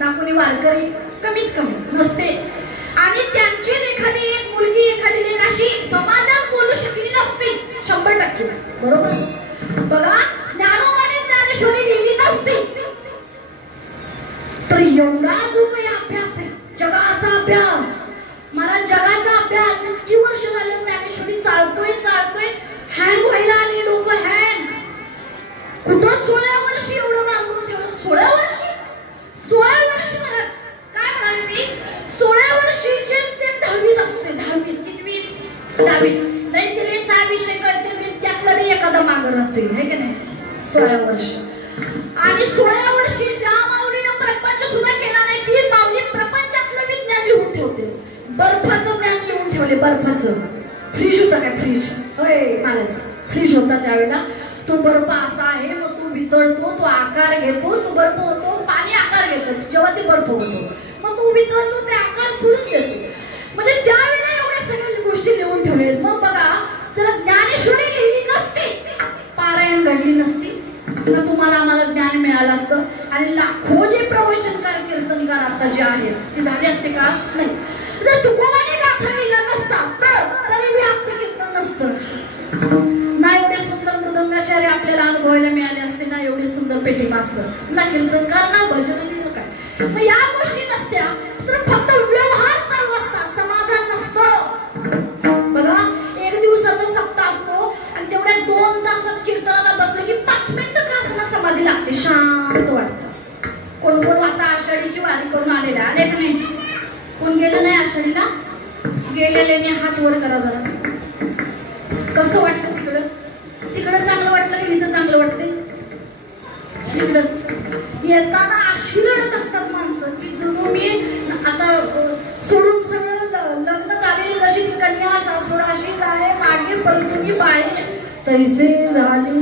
नाकुनी वारकरी कमीत कमी नसते. आणि त्यांचीच एखादी एक मुलगी, एखादी एक अशी समाजात बोलू शकली नसती 100%. बरोबर. बघा, ज्ञानोबाने ज्ञानेश्वरी लिहिली नसती तर एवढा जो काही अभ्यास आहे, जगाचा अभ्यास, मला जगाचा अभ्यास किती वर्ष झाले ज्ञानेश्वरी चालतोय, हँग व्हायला आली डोकं, हँग. कुठं 16 वर्षी एवढं मागून ठेवलं. 16 वर्षी महाराज काय म्हणाले मी, 16 वर्षी जे ते 10वीत असते, 10वीत कितवी दहावी नाही तिने 6 विषय कळते मी त्यातला मी एखादा मागं राहते है की नाही 16 वर्ष आणि 16 वर्षी ज्या माऊलीनं प्रपंच सुद्धा केला नाही ती माऊली प्रपंचातलं विज्ञान लिहून ठेवते बर्फाचं ज्ञान लिहून ठेवले बर्फाचं फ्रीज होता काय फ्रीज होय महाराज फ्रीज होता त्यावेळेला तो बर्फ असा आहे मग तो वितळतो तो आकार घेतो तो बर्फ होतो पाणी आकार घेतो जेव्हा ते बर्फ होतो मग तो वितळतो ते आकार सोडून देतो म्हणजे त्यावेळेला एवढ्या सगळ्या गोष्टी लिहून ठेवले मग बघा जर ज्ञानेश्वरी लिहिली नसती पारायण घडली नसती तर तुम्हाला आम्हाला ज्ञान मिळालं असतं आणि लाखो जे प्रवचनकार कीर्तनकार आता जे आहेत ते झाले असते का नाही जर तुकोबाने गाथा लिहिला नसता तर तरी मी आजचं कीर्तन नसतं ना एवढे सुंदर मृदंगाचार्य आपल्याला अनुभवायला मिळाले असते ना एवढे सुंदर पेटी मास्तर ना कीर्तनकार ना भजन काय मग या गोष्टी नसत्या तर फक्त व्यवहार चालू असता समाधान नसतं बघा एक दिवसाचा सप्ताह असतो आणि तेवढ्या 2 तासात कीर्तनाला बसलो की 5 मिनिटं का असं समाधी लागते शांत वाटतं कोण कोण आता आषाढीची वारी करून आलेला आले का नाही कोण गेलं नाही आषाढीला गेलेल्याने हात वर करा जरा कसं वाटलं तिकडं तिकडं चांगलं वाटलं की इथं चांगलं वाटते तिकडच येताना अशी रडत असतात माणसं की जणू मी आता सोडून सगळं लग्न झालेली जशी ती कन्या सासुराशीच आहे मागे परतुनी बाळे तैसे झाले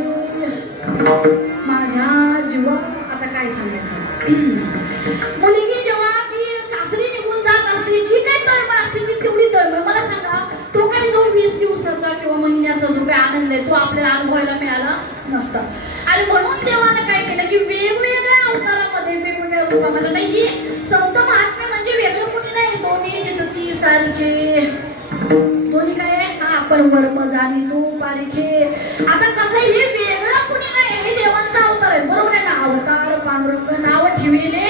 माझ्या जीवा आता काय सांगायचं मुलगी जेव्हा ती सासरी निघून जात असते जी काही तळमळ असते ती तेवढी तळमळ मला सांगा तो काही जो 20 दिवसाचा किंवा महिन्याचा जो काही आनंद आहे तो आपल्याला अनुभवायला मिळाला नसता आणि म्हणून देवानं काय केलं की वेगवेगळ्या अवतारामध्ये वेगवेगळ्या रूपामध्ये नाही संत महात्मे म्हणजे वेगळं कोणी नाही दोन्ही दिसती सारखे दोन्ही काय आपण वर्म जाणी तू पारिखे आता कसं हे वेगळं कोणी नाही हे देवांचा अवतार आहे बरोबर आहे ना अवतार पांडुरंग नाव ठेवले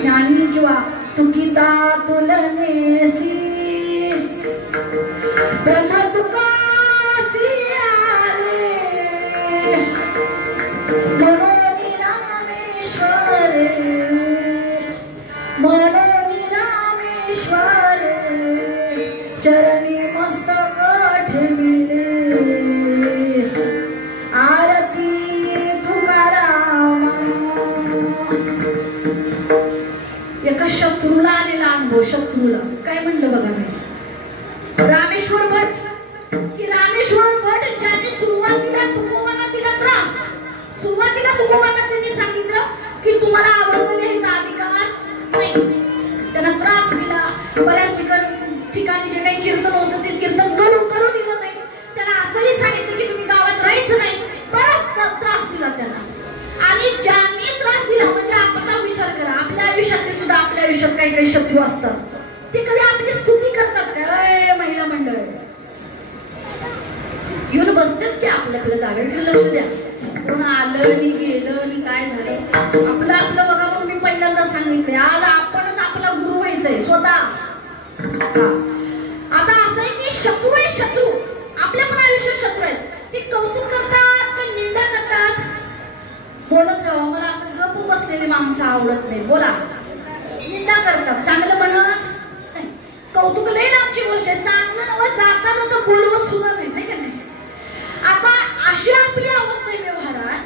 ज्ञानी किंवा तुकिता तुलनेसी ब्रह्म तुकासी आले मनोनी रामेश्वरे मनोनी रामेश्वरे चरणी मस्तक ठेविले आरती तुकाराम एका शत्रूला आलेला अनुभव शत्रूला काय म्हणलं बघा मी रामेश्वर भट की रामेश्वर भट ज्याने सुरुवातीला तुकोबांना दिला त्रास सुरुवातीला तुकोबांना त्यांनी सांगितलं की तुम्हाला अभंग लिहायचा अधिकार नाही त्यांना त्रास दिला बऱ्याच ठिकाणी जे काही कीर्तन होतं ते कीर्तन करू दिलं नाही त्यांना असंही सांगितलं की तुम्ही गावात राहायचं नाही बराच त्रास दिला त्यांना आणि ज्यांनी त्रास दिला म्हणजे आपण विचार करा आपल्या आयुष्यातले सुद्धा आपल्या आयुष्यात काही काही शत्रू असतात ते कधी आपली स्तुती करतात काय महिला मंडळ येऊन बसतात की आपल्या जागेकडे लक्ष द्या कोण आलं आणि गेलं आणि काय झालं आपलं आपलं बघा म्हणून मी पहिल्यांदा सांगितले आज आपणच आपला गुरु व्हायचंय स्वतः आता असं आहे की शत्रू आहे शत्रू आपल्या पण आयुष्यात शत्रू आहेत ते कौतुक करतात का निंदा करतात बोलत राहा मला असं गप्प बसलेली माणसं आवडत नाही बोला निंदा करतात चांगलं म्हणत कौतुक लई लांबची गोष्ट आहे चांगलं नवं जाताना तर बोलवत सुद्धा नाही का नाही आता अशी आपली अवस्था आहे व्यवहारात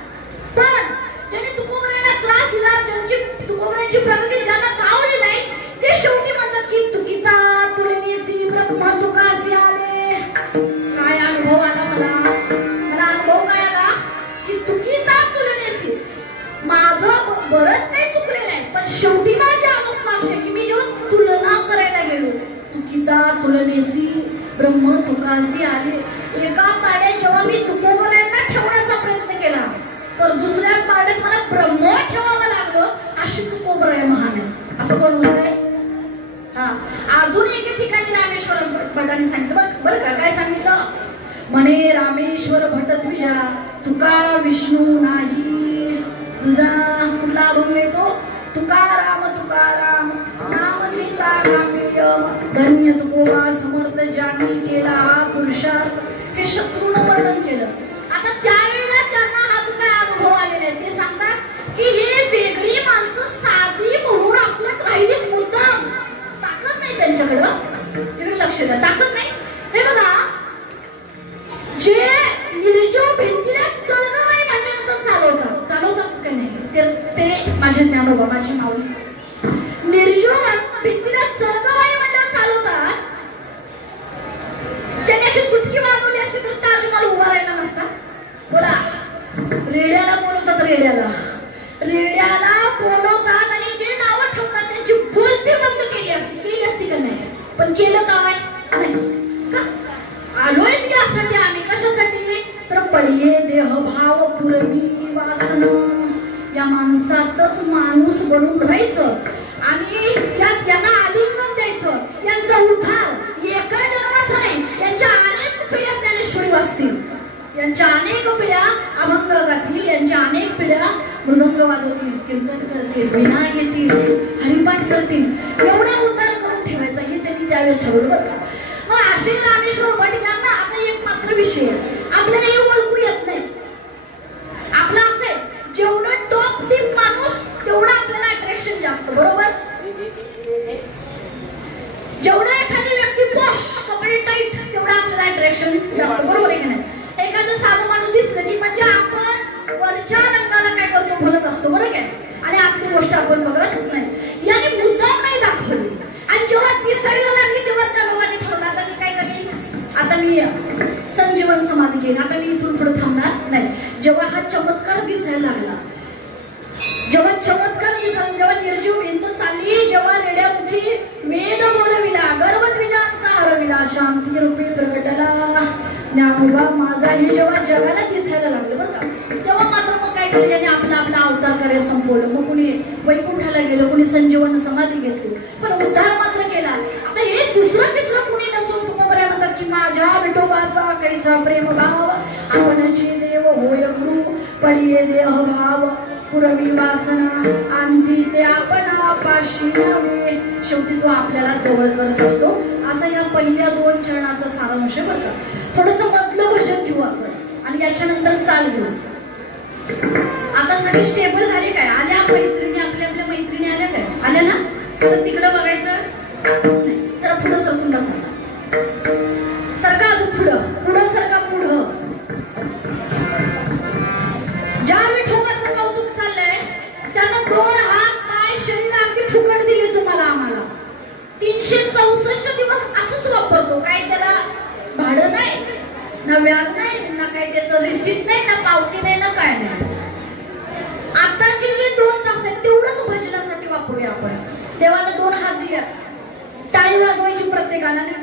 पण ज्याने तुकोबांना त्रास दिला ज्यांची तुकोबांची प्रगती ज्यांना पावली नाही ते शेवटी म्हणतात की तुकिता तुलनेसी ब्रह्म तुकासी आले काय अनुभव आला मला अनुभव काय आला की तुकिता तुलनेसी माझं बरंच काही चुकलेलं आहे पण शेवटी माझी अवस्था अशी आहे की मी जेव्हा तुलना करायला गेलो तुकिता तुलनेसी ब्रह्म तुकासी आले एका पाड्यात जेव्हा मी तुकोबांना ठेवण्याचा प्रयत्न केला तर दुसऱ्या पाड्यात मला ब्रह्म ठेवावं लागलं अशी तुकोबराय महान आहे असं कोण म्हणतंय हा अजून एके ठिकाणी रामेश्वर भटाने सांगितलं बरं का काय सांगितलं म्हणे रामेश्वर भट तुझ्या तुका विष्णू नाही तुझा कुठला अभंग येतो तुकाराम तुकाराम नाम घेता गांभीर्य धन्य तुकोबा समर्थ ज्यांनी केला हा पुरुषार्थ हे शत्रूनं वर्णन केलं आता त्यावेळेला त्यांना हा जो काय अनुभव आलेला आहे ते सांगतात की हे वेगळी माणसं साधी म्हणून आपल्यात राहिली मुद्दाम ताकद नाही त्यांच्याकडं इकडे लक्ष द्या ताकद नाही हे बघा जे निर्जीव भिंतीला चलगवाई म्हणल्यानंतर चालवतात का नाही ते माझे ज्ञानोबा माझी माऊली निर्जीव भिंतीला चलगवाई म्हणल्यावर चालवतात. त्यांनी अशी चुटकी वाजवली असती तर ताजमहल उभा राहिला नसता. बोला रेड्याला बोलवतात रेड्याला बोलवतात आणि जे नावं ठेवतात त्यांची बोलती बंद केली असती का नाही. पण केलं काय नाही का आलोयच यासाठी आम्ही कशासाठी तर पडिये देह भाव पुरवी वासन या माणसातच माणूस बनून राहायचं आणि यांना आलिंगन द्यायचं. यांचा उद्धार एका जन्माचा नाही यांच्या अनेक पिढ्या ज्ञानेश्वरी वाचतील. यांच्या अनेक पिढ्या अभंग गातील. यांच्या अनेक पिढ्या मृदंग वाजवतील कीर्तन करतील विना घेतील हरिपाठ करतील. एवढा उद्धार करून ठेवायचा हे त्यांनी त्यावेळेस ठरवलं बरं का. मग असे रामेश्वर भट यांना आता एक मात्र विषय आपल्याला हे ओळखू येत नाही. आपलं असे जेवढं टॉप टीप माणूस तेवढं आपल्याला अट्रॅक्शन जास्त बरोबर. जेवढा एखादी व्यक्ती पॉश कपडे टाईट तेवढा आपल्याला अट्रॅक्शन जास्त बरोबर आहे की नाही. एखादं साधं माणूस दिसलं की म्हणजे आपण वरच्या रंगाला काय करतो बोलत असतो बरं काय आणि आतली गोष्ट आपण बघत नाही. याने मुद्दाम नाही दाखवली आणि जेव्हा दिसायला लागली तेव्हा त्या लोकांनी ठरवलं आता मी काय करेन आता मी संजीवन समाधी घेईन आता मी इथून पुढे थांबणार नाही. जेव्हा हा चमत्कार दिसायला लागला जेव्हा निर्जीव भिंत चालली जेव्हा रेड्यामुखी वेद बोलविला गर्वद्विजांचा हरविला शांती रूपी प्रगटला ज्ञानोबा माझा हे जेव्हा जगाला दिसायला लागलं बरं का तेव्हा मात्र मग काय केलं याने आपला अवतार कार्य संपवलं. मग कुणी वैकुंठाला गेलं कुणी संजीवन समाधी घेतली पण उद्धार मात्र केला. आता हे तिसरं कुणी नसून तुकोबऱ्या म्हणतात की माझ्या विठोबाचा कैसा प्रेम भाव आपणची देव होय गुरु पडिये देह भाव पुरवी वासना अंती ते आपण पाशी नव्हे. शेवटी तो आपल्याला जवळ करत असतो. असा या पहिल्या 2 चरणाचा सारांश बरं का. थोडस मधलं भजन घेऊ आपण आणि याच्यानंतर चाल घेऊ. आता सगळे स्टेबल झाले काय आल्या मैत्रिणी आपल्या मैत्रिणी आल्या काय आल्या ना तर तिकडं बघायचं जरा पुढं सरकून बसा सरका अजून पुढं सरका पुढं. ज्या विठोबाचं कौतुक चाललंय त्यानं 2 हात पाय शरीर अगदी फुकट दिले तुम्हाला आम्हाला. 364 दिवस असंच वापरतो. काय त्याला भाडं नाही ना व्याज नाही ना काही त्याचं रिसिप्ट नाही ना पावती नाही ना काय नाही. आताचे जे 2 तास आहेत तेवढंच भजनासाठी वापरूया आपण. देवानं 2 हात दिल्यात टाळी वाजवायची प्रत्येकाला आणि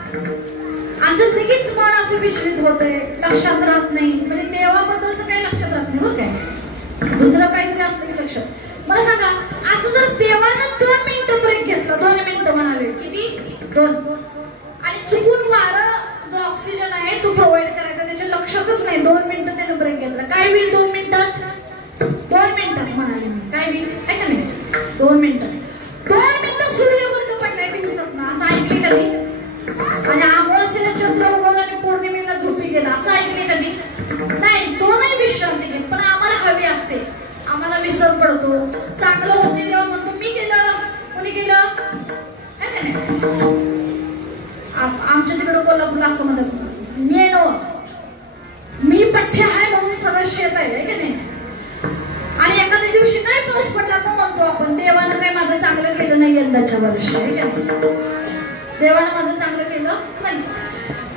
आमचं लगेच मन असं विचलित होतंय, लक्षात राहत नाही. म्हणजे देवाबद्दलचं काही लक्षात राहत दुसरं काहीतरी असलं की लक्षात. मला सांगा, असं जर देवानं 2 मिनिटं ब्रेक घेतला, 2 मिनिटं म्हणाले, किती 2, आणि चुकून वारं जो ऑक्सिजन आहे तो प्रोव्हाइड करायचा त्याच्या लक्षातच नाही, 2 मिनिटं त्यानं ब्रेक घेतला, काय होईल 2 मिनिटात? 2 मिनिटात म्हणाले मी, काय होईल आहे का नाही? 2 मिनिटात 2 मिनिटं सूर्य बंद पडलाय दिवसात ना, असं ऐकले कधी? आणि अमावास्येला चंद्र उगवला आणि पौर्णिमेला झोपी गेला, असं ऐकले कधी? नाही. तो नाही विश्रांती घेत, पण आम्हाला हवी असते, आम्हाला विसर पडतो, चांगलं होते तेव्हा म्हणतो मी केलं, कोणी केलं, काय का नाही? आमच्या तिकडं कोल्हापूरला असं म्हणत, मी नो मी पठ्य आहे म्हणून सगळं शेत आहे की नाही? आणि एखाद्या दिवशी नाही पाऊस पडला तर म्हणतो आपण देवानं काय माझं चांगलं केलं नाही यंदाच्या वर्षी, आहे का नाही? देवानं माझं चांगलं केलं नाही.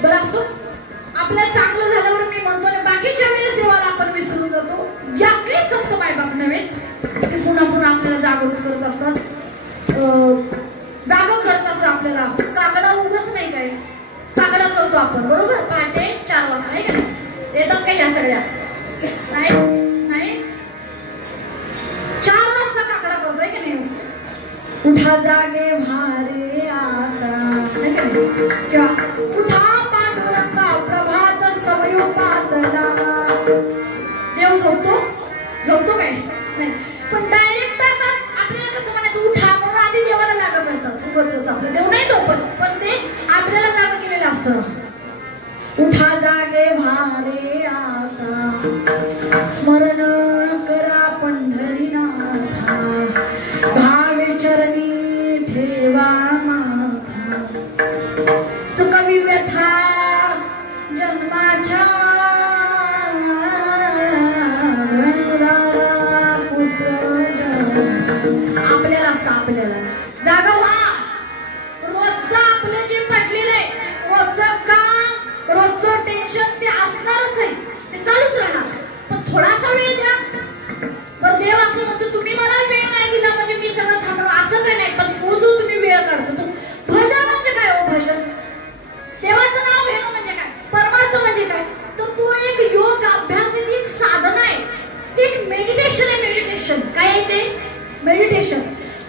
बरं असो, आपल्या चांगलं झाल्यावर मी म्हणतो, आणि बाकीच्या वेळेस देवाला आपण विसरून जातो. यातले संत मायबाप नव्हे, ते पुन्हा पुन्हा आपल्याला जागृत करत असतात, जागा करत असतात आपल्याला. काकडा उगच नाही काय, काकडा करतो आपण बरोबर, पहाटे 4 वाजता, आहे का नाही? येतात काय या सगळ्या? नाही 4 वाजता काकडा करतोय की नाही? उठा जागे भारे आता, नाही का? किंवा उठा पांडुरंगा प्रभात समयो पातला. देव झोपतो काय? नाही. पण डायरेक्ट आपल्याला कसं म्हणायचं, उठा म्हणून आधी देवाला जागा करतात, उगाचच आपलं देव नाही झोपत, पण ते आपल्याला जागा केलेलं असतं. उठा जागे भारे आता, स्मरण करा पंढरीनाथा, भावे चरणी ठेवा माथा, चुकवी व्यथा जन्माच्या, पुत्र आपल्याला असतं, आपल्याला जागा व्हा. रोजचं आपलं जे पडलेलं आहे, रोजचं काम, रोजचं टेन्शन ते असणारच आहे, ते चालूच राहणार, पण थोडासा वेळ द्या. पण देव असं म्हणतो, तुम्ही मला वेळ नाही दिला म्हणजे मी सगळं थांबणार, असं काही नाही. पण तो जो तुम्ही वेळ काढतो, तो भजन म्हणजे काय हो? भजन देवाचं नाव घेणं म्हणजे काय? परमार्थ म्हणजे काय? तर तो एक योग अभ्यास आहे, एक साधना आहे, ते एक मेडिटेशन आहे. मेडिटेशन काय आहे ते? मेडिटेशन.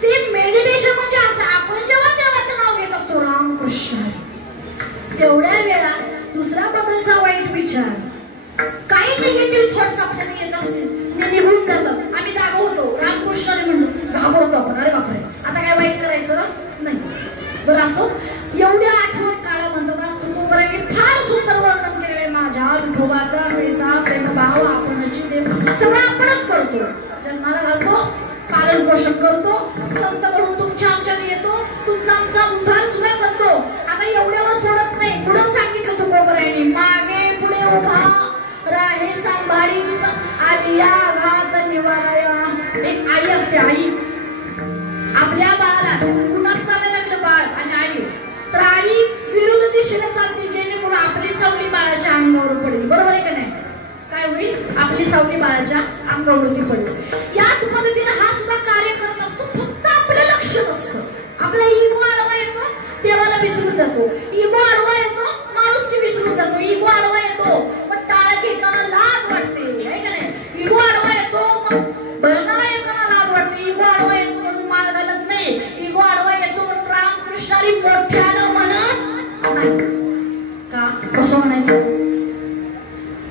ते मेडिटेशन म्हणजे असं, आपण जेव्हा देवाचं नाव घेत असतो रामकृष्ण, तेवढ्या वेळात दुसऱ्या बद्दलचा वाईट विचार, काही निगेटिव्ह थॉट्स आपल्याला येत असतील, ते निघून जातात. आम्ही जागा होतो, रामकृष्णाने म्हणतो, घाबरतो आपण, अरे बापरे आता काय वाईट करायचं नाही. बरं असो, एवढ्या आठवण काढा म्हणतात असतो. तोपर्यंत मी फार सुंदर वर्णन केलेलं, माझ्या विठोबाचा पैसा प्रेमभाव आपणची देव, सगळं आपणच करतो, जन्माला घालतो, पालन पोषण करतो, संत म्हणून तुमच्या आमच्यात येतो, तुमचा आमचा उद्धार सुद्धा करतो. आता एवढ्यावर सोडत नाही, पुढे सांगितलं तुकोबरायांनी, मागे पुढे उभा राहे सांभाळी, आली या घात निवाया. एक आई असते, आई आपल्या बाळाला उन्हात चालायला लागलं बाळ आणि आई, तर आई विरुद्ध दिशेला चालते, जेणेकरून आपली सावली बाळाच्या अंगावर पडेल, बरोबर आहे का नाही? काय होईल? आपली सावली बाळाच्या अंगावरती पडेल. याच पद्धतीने हा सुद्धा कार्य करत असतो, फक्त आपलं लक्ष नसतं. आपला इगो आडवा येतो, देवाला विसरून जातो. इगो आडवा येतो, माणूस ती विसरून जातो. इगो आडवा येतो, मग टाळ घेताना लाज वाटते, आहे का नाही? इगो आडवा येतो, मग भजनाला येताना लाज वाटते. इगो आडवा येतो म्हणून माळ घालत नाही. इगो आडवा येतो म्हणून रामकृष्णाने मोठ्यानं म्हणत नाही. का? कसं म्हणायचं?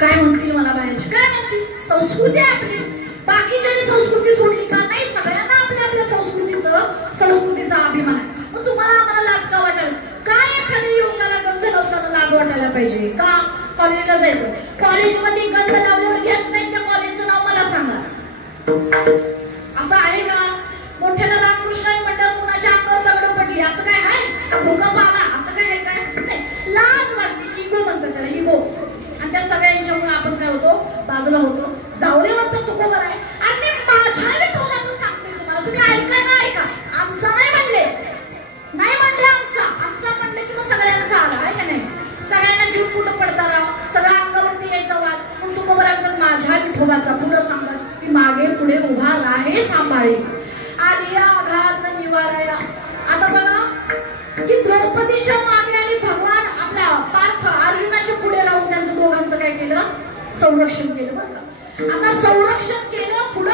काय म्हणतील मला बाहेरचे, काय म्हणतील? संस्कृती आहे आपली, बाकीच्याने संस्कृती सोडली का? नाही, सगळ्यांना आपल्या आपल्या संस्कृतीचा अभिमान आहे. मग तुम्हाला आम्हाला लाज का वाटेल? काय एखाद्या युवकाला गंध लावताना लाज वाटायला पाहिजे का? कॉलेजला जायचं, कॉलेजमध्ये गंध लावल्यावर घेत नाही, त्या कॉलेजचं नाव मला सांगा. असं आहे का? मोठ्याला रामकृष्णाने म्हणतात कुणाच्या अंगावर दगड पडली, असं काय आहे? भूकंप आला, असं काय आहे? काय लाज वाटते, इगो म्हणतात त्याला, इगो. आणि त्या सगळ्यांच्यामुळे आपण काय होतो? बाजूला होतो. जाऊ दे म्हणतात, तुको बरं आहे. आणि माझ्या विठोबाचं सांगते तुम्हाला, तुम्ही ऐका ना, ऐका. आमचा नाही म्हणले, नाही म्हणले, आमचा म्हणले की मग सगळ्यांचा आला, आहे का नाही? सगळ्यांना जीव कुठं पडता राव, सगळ्या अंगावरती यायचा वाद. पण तुको बरं म्हणतात माझ्या विठोबाचा, पुढं सांगतात की मागे पुढे उभा राहे सांभाळी, आधी आघात निवाराया. आता बघा की द्रौपदीच्या मागे आणि भगवान आपल्या पार्थ अर्जुनाच्या पुढे राहून त्यांचं दोघांचं काय केलं? संरक्षण केलं. बरं का? आता संरक्षण केलं, पुढे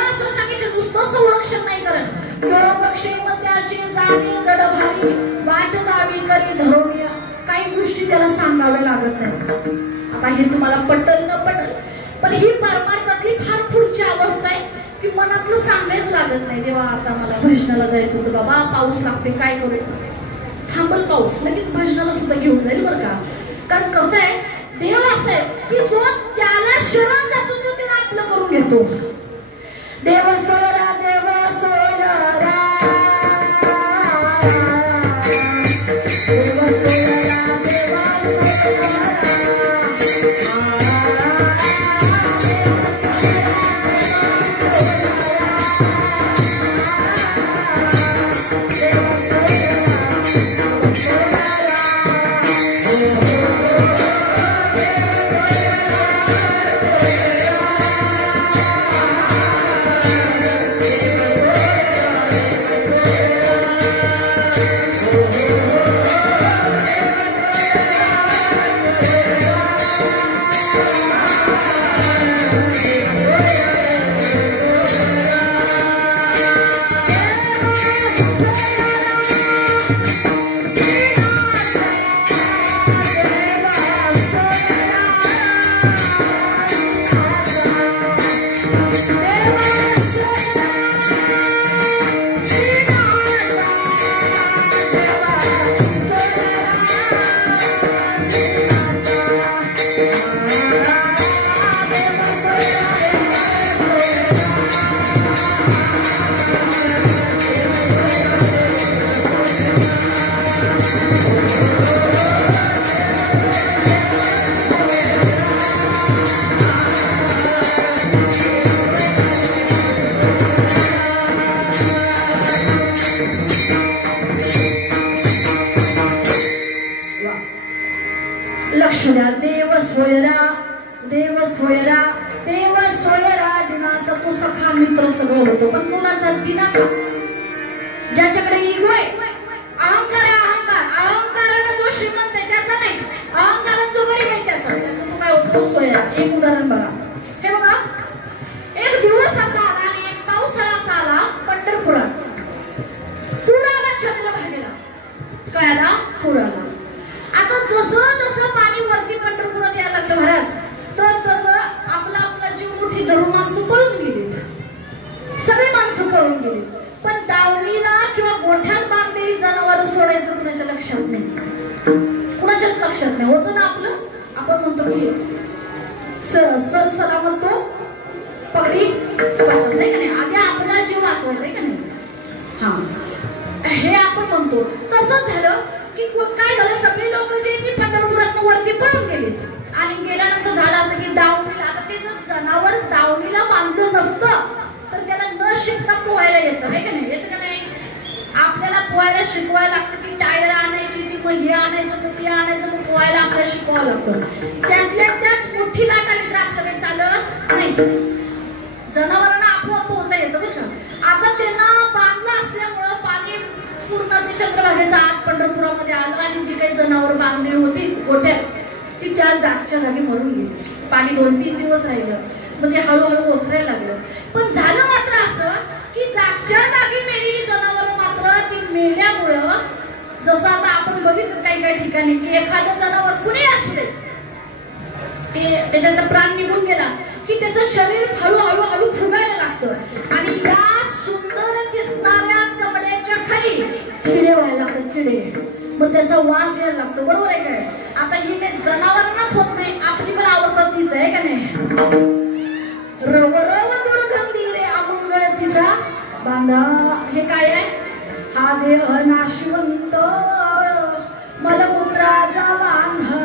योगक्षेम त्याची जाणी जड भारी वाट लावी करी धरोणी काही गोष्टी त्याला सांगाव्या लागत नाही. आता हे तुम्हाला पटल न पटल पण ही परमार्थातली फार पुढची अवस्था आहे की मनातलं सांगायच लागत नाही. जेव्हा आता मला भजनाला जायचं होतं बाबा पाऊस लागतोय काय करूया थांबल पाऊस लगेच भजनाला सुद्धा घेऊन जाईल बरं का. कारण कसं आहे देव असं आहे की जो त्याला शरण जातो तो त्याला आपलं करून घेतो. देव सोयरा देव सोयरा देव सोयरा देव लक्ष द्या. देव सोयरा देव सोयरा देव सोयरा दिनाचा तो सखा मित्र सगळं होतो पण कोणाचा दिनाचा ज्याच्याकडे इगो आहे अहंकार आहे अहंकार अहंकाराने जो श्रीमंत आहे त्याचा नाही अहंकाराने जो गरीब आहे त्याचा तो काय होतो सोयरा. एक उदाहरण बघा हे बघा एक दिवस असा आला आणि एक पावसाळा असा आला पंढरपुरात पूर आला चंद्रभागेला काय आला पूर आला. आता जसं जसं पाणी वरती पंढरपुरात यायला लागलं महाराज तस तसं आपला आपला जीव मुठी धरून माणसं पळून गेलीत सगळी माणसं पळून गेली. पण दावणीला किंवा गोठ्यात बांधलेली जनावर सोडायचं कुणाच्या लक्षात नाही कुणाच्याच लक्षात नाही होतं ना आपलं. आपण म्हणतो की सर सला म्हणतो पगडी वाचच नाही का नाही आधी आपला जीव वाचवायचा आहे का नाही. हा हे आपण म्हणतो. तसंच झालं की काय झालं सगळे लोक जे ती पंढरपुरात वरती पळून गेले आणि गेल्यानंतर झालं असं की दावणीला आता ते जर जनावर दावणीला बांधलं नसतं तर त्याला न शिकता पोहायला येतं नाही का नाही येतं का नाही. आपल्याला पोहायला शिकवायला लागतं की टायर आणायची ती मग हे आणायचं तर ते आणायचं मग पोहायला आपल्याला शिकवावं लागतं. त्यातल्या त्यात मोठी लाट आली तर आपलं काही चालत नाही. जनावरांना आपोआप पोहता येतं बरं का. आता त्यांना बांधलं असल्यामुळं पाणी पूर्ण ते चंद्रभागेचा आत पंढरपुरामध्ये आलं आणि जी काही जनावर बांधली होती गोठ्यात ती त्या जागच्या जागी मरून गेली. पाणी 2-3 दिवस राहिलं मग ते हळूहळू ओसरायला लागलं. पण झालं मात्र असं की जागच्या जागी मेलेली जनावर मात्र ती मेल्यामुळं जसं आता आपण बघितलं काही काही ठिकाणी की एखादं जनावर कुणी असू दे ते त्याच्यातला प्राण निघून गेला की त्याचं शरीर हळूहळू हळू फुगायला लागतं आणि या सुंदर दिसणाऱ्या चमड्याच्या खाली किडे व्हायला लागतात किडे मग त्याचा वास यायला लागतो. बरोबर आहे काय. आता ही काही जनावरांनाच होत नाही आपली पण अवस्था तीच आहे का नाही. रव रव दुर्गंधी रे अमंगळ तिचा बांधा. हे काय आहे हा देह नाशिवंत मलमूत्राचा बांधा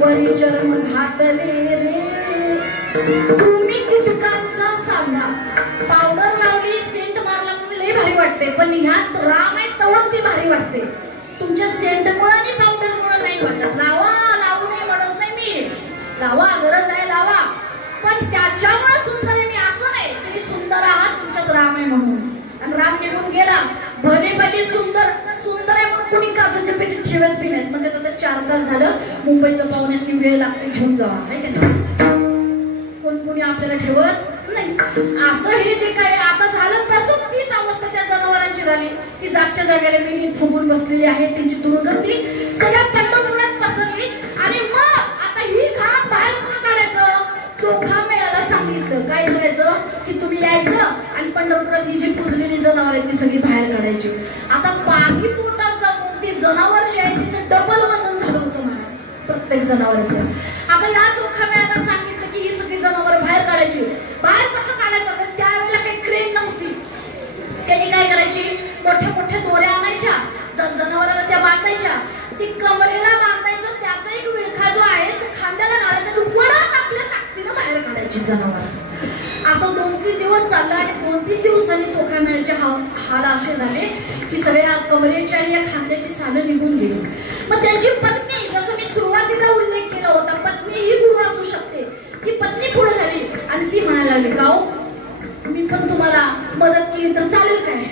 वरी चर्म घातले रे कृमी कीटकांचा सांधा. पावडर लावली सेंट मारला म्हणून लय भारी वाटते पण ह्यात राम आहे तवर ती भारी वाटते. तुमच्या सेंटमुळे आणि पावडरमुळे नाही वाटत. लावा लावू नये म्हणत नाही मी लावा गरज आहे लावा पण त्याच्यामुळे सुंदर आहे मी असं नाही तुम्ही सुंदर आहात तुमच्यात राम आहे म्हणून. आणि राम निघून गेला भले भले सुंदर सुंदर आहे म्हणून कुणी काचाच्या पेटीत ठेवत बी नाहीत. म्हणजे आता 4 तास झालं मुंबईचं पाहुण्यासनी वेळ लागते घेऊन जावा आहे का नाही. कोण कोणी आपल्याला ठेवत नाही. असं हे जे काय आता झालं तसंच तीच अवस्था त्या जनावर ती जागच्या जागेला मेली फुगून बसलेली आहे. त्यांची दुर्गंधी सगळ्या पंढरपुरात पसरली. आणि मग आता ही घाम बाहेर कोण काढायचं? चोखा मेळाला सांगितलं काय करायचं की तुम्ही यायचं आणि पंढरपुरात ही जी पुजलेली जनावर आहे ती सगळी बाहेर काढायची. आता पाणी पोटात जाऊन ती जनावर जे आहे तिचं डबल वजन झालं होतं महाराज प्रत्येक जनावरांचं. आता या चोखा मेळाला सांगितलं की ही सगळी जनावर बाहेर काढायची. बाहेर कसं काढायचं तर त्यावेळेला काही क्रेन नव्हती. त्यांनी काय करायची मोठ्या मोठ्या दोऱ्या आणायच्या जनावराला त्या बांधायच्या. ती कमरेला बांधायचं त्याचा एक विळखा जो आहे तो खांद्याला घालायचा वडात आपल्या ताकदीनं बाहेर काढायची जनावर. असं 2-3 दिवस चाललं आणि 2-3 दिवसांनी चोखा मेळ्याचे हाल असे झाले की सगळ्या कमरेची आणि या खांद्याची सालं निघून गेली. मग त्यांची पत्नी जसं मी सुरुवातीला उल्लेख केला होता पत्नी ही गुरु असू शकते. ती पत्नी पुढे झाली आणि ती म्हणायला लागली गाव मी पण तुम्हाला मदत केली तर चालेल काय?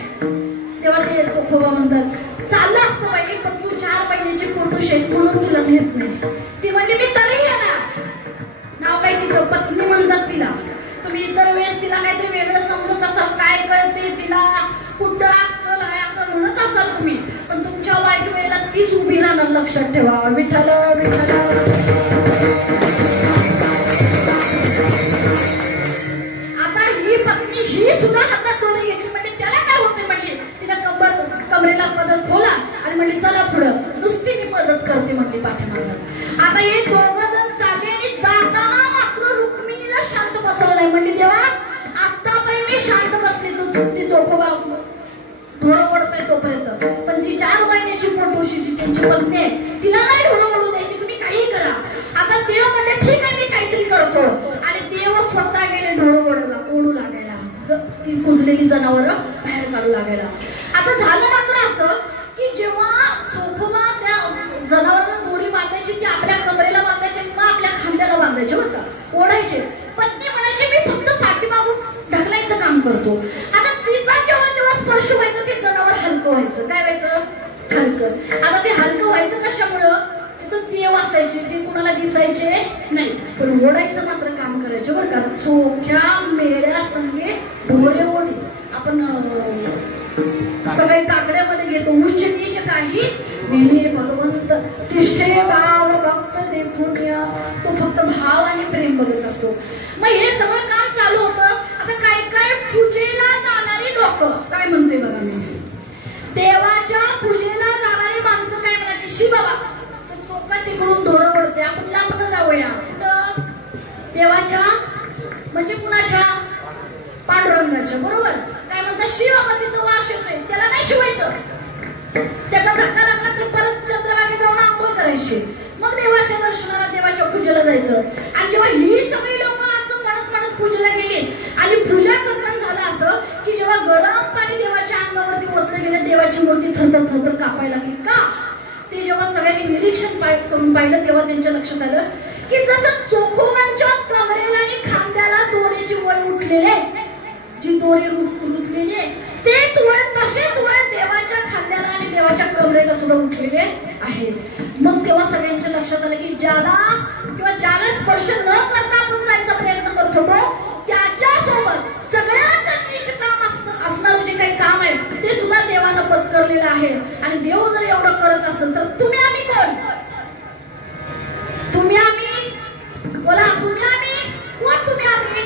तेव्हा ते चोखोबा म्हणतात चाललं असतं पाहिजे पण तू 4 महिन्याची पोटूश आहेस म्हणून तुला नेत नाही. ती म्हणजे मी तरी येणार. नाव काय तिचं पत्नी म्हणतात तिला. तुम्ही इतर वेळेस तिला काहीतरी वेगळं समजत असाल काय कळते तिला कुठं अक्कल आहे असं म्हणत असाल तुम्ही पण तुमच्या वाईट वेळेला तीच उभी राहणार लक्षात ठेवा. विठ्ठल विठ्ठल. आता ही पत्नी ही सुद्धा हातात दोरी घेतली म्हणजे त्याला काय होते म्हणजे तिला कमरेला पदर खोला आणि म्हणजे चला पुढं नुसती मी मदत करते म्हणजे पाठीमागं. आता हे दोघं जण चालले आणि जाताना मात्र रुक्मिणीला शांत बसवलं नाही. म्हणजे तेव्हा आतापर्यंत मी शांत बसली ती चोखोबा ढोरं ओढत नाही तोपर्यंत. पण जी 4 महिन्याची पोटोशी जी त्यांची पत्नी आहे तिला नाही ढोरं ओढू द्यायची तुम्ही काही करा. आता देव म्हणजे ठीक आहे मी काहीतरी करतो आणि देव स्वतः गेले ढोरं ओढू लागायला ती कुजलेली जनावरं बाहेर काढू लागायला. आता झालं मात्र असं की जेव्हा चोखोबा त्या जनावरांना दोरी बांधायची ती आपल्या कमरेला बांधायची आणि मग आपल्या खांद्याला बांधायचे होता ओढायचे. पत्नी म्हणायची मी फक्त पाठीमागून ढकलायचं काम करतो. आता तिचा जेव्हा स्पर्श व्हायचं ते जनावर हलकं व्हायचं. काय व्हायचं? हलकं. आता ते हलकं व्हायचं कशामुळं तिथं देव असायचे जे कुणाला दिसायचे नाही पण ओढायचं मात्र काम करायचे बरं का. चोख्या मेळ्या संगे ढोरे ओढे आपण सगळे काकड्यामध्ये घेतो उच्च नीच काही नेहमी भगवंत तिष्ठे भाव भक्त देखून तो फक्त भाव आणि प्रेम बघत असतो. मग हे सगळं काम चालू होतं. आता काय काय पूजेला जाणारी लोक काय म्हणते बघा मी देवाच्या पूजेला जाणारी माणसं काय म्हणायची शी बाबा चोखा तिकडून धोरण ओढते आपण जाऊया देवाच्या म्हणजे कुणाच्या पांडुरंगाच्या बरोबर काय म्हणतात शिव मग तिथं वास येतोय त्याला नाही शिवायचं. त्याचा धक्का लागला तर परत चंद्रभागे जाऊन आंघोळ करायची मग देवाच्या दर्शनाला देवाच्या पूजेला जायचं. आणि जेव्हा ही सगळी लोक असं म्हणत पूजेला गेली आणि पूजा करणं झालं असं की जेव्हा गरम पाणी देवाच्या अंगावरती ओतलं गेलं देवाची मूर्ती थरथर थरथर कापायला लागली. का? ते जेव्हा सगळ्यांनी निरीक्षण करून पाहिलं तेव्हा त्यांच्या लक्षात आलं की जसं चोखोबांच्या कमरेला आणि खांद्याला दोरीची वळ उठलेली जी दोरी रुतलेली आहे तेच वळ तसेच वळ देवाच्या खांद्याला आणि देवाच्या कमरेला सुद्धा उठलेले आहे. मग तेव्हा सगळ्यांच्या लक्षात आलं की ज्याला स्पर्श न करता आपण जायचा प्रयत्न करत होतो त्याच्यासोबत सगळ्यात नीच काम असणारं जे काही काम आहे ते सुद्धा देवानं पत्करलेलं आहे. आणि देव जर एवढं करत असेल तर तुम्ही आम्ही कोण? तुम्ही आम्ही बोला तुम्ही आम्ही कोण? तुम्ही आम्ही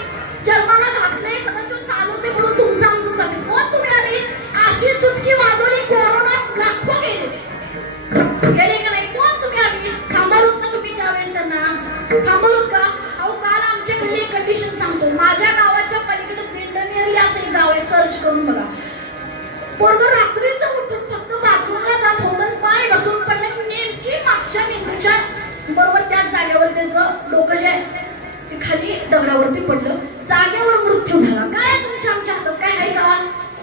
जन्माला घातले सगळं तो चालवते म्हणून तुमचं आमचं चालते कोण? तुम्ही आम्ही अशी चुटकी वाजवली कोरोनात लाखो गेले का नाही? कोण तुम्ही आम्ही? थांबवलोत का तुम्ही त्यावेळेस त्यांना? थांबवलोत का? अहो काल आमच्या घरी एक कंडिशन सांगतो. माझ्या गावाच्या पलीकडे दिंडनेरी असं एक गाव आहे सर्च करून बघा. पोरग रात्रीचं उठून फक्त बाथरूमला जात होतं पाय घसरून पडले नेमकी मागच्या मेंदूच्या बरोबर त्याच जागेवर त्याचं डोकं जे ते खाली दगडावरती पडलं जागेवर मृत्यू झाला. काय तुमच्या आमच्या हातात काय आहे का?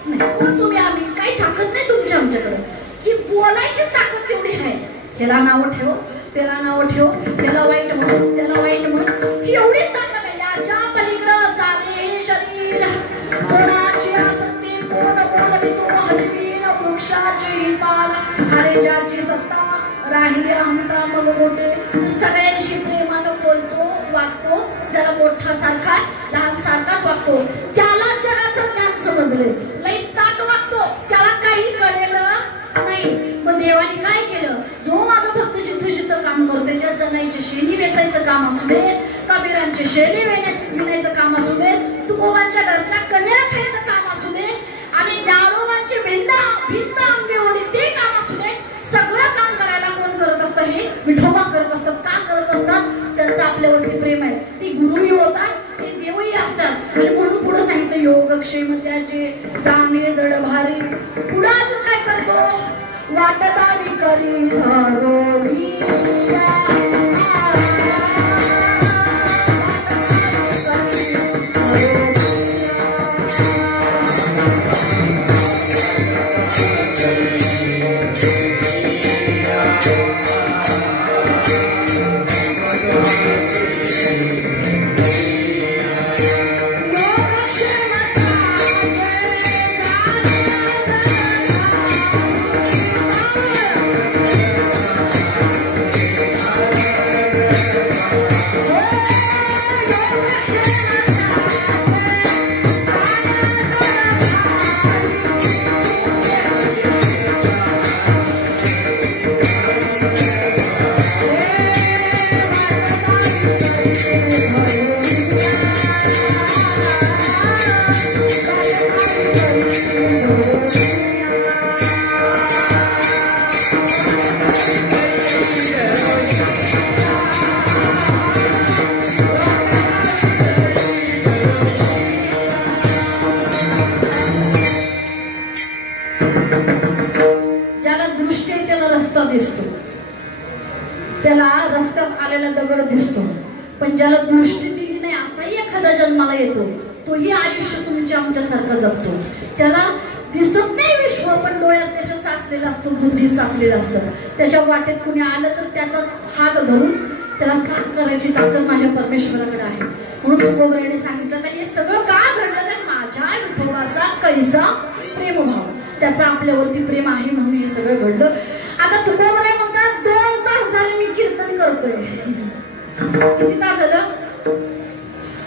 नाही. तुम्ही आम्ही काही ताकद नाही तुमच्या आमच्याकडे की बोलायचीच ताकद तेवढी आहे. ह्याला नाव ठेव त्याला नाव ठेव त्याला वाईट म्हण त्याला वाईट म्हण ही एवढीच ताकद आहे. याच्या पलीकडं चाले हे शरीर कोणाची आसक्ती कोण बोलवी तो हलवीन वृक्षाची पाल हरे ज्याची सत्ता राहिली अहंता मग मोठे सगळ्यांशी प्रेमानं बोलतो वागतो ज्याला मोठा सारखा लहान सारखाच वागतो त्याला जगाचं ज्ञान समजले लई ताट वागतो त्याला काही कळेल काम असू दे, कबीरांचे शेले विणायचं काम असू दे, तुकोबांच्या घरच्या कन्या खायचं काम असू दे, आणि ज्ञानोबांची भिंत अंगे ओढी ते काम असू दे, सगळं काम करायला कोण करत असतं? हे विठोबा करत असतात. का करत असतात? त्यांचं आपल्यावरती प्रेम आहे. ती गुरुही होतात, ते देवही असतात. आणि म्हणून पुढे सांगितलं योगक्षेम त्याचे जाणे जड भारी. पुढे अजून काय करतो? वाटतावी करी हरोवी त्याला रस्त्यात आलेला दगड दिसतो, पण ज्याला दृष्टी दिली नाही असाही एखादा जन्माला येतो, तोही आयुष्य तुमच्या आमच्यासारखं जगतो. त्याला दिसत नाही विश्व, पण डोळ्यात त्याच्या साचलेलं असतं, बुद्धी साचलेलं असतं. त्याच्या वाटेत कुणी आलं तर त्याचा हात धरून त्याला साथ करायची ताकद माझ्या परमेश्वराकडे आहे. म्हणून तुकोबाराने सांगितलं तर हे सगळं का घडलं? तर माझ्या विठोबाचा कैसा प्रेमभाव, त्याचा आपल्यावरती प्रेम आहे म्हणून हे सगळं घडलं. आता तुकोबाराय म्हणतात 2 तास झाले मी कीर्तन करतोय. किती तास झालं?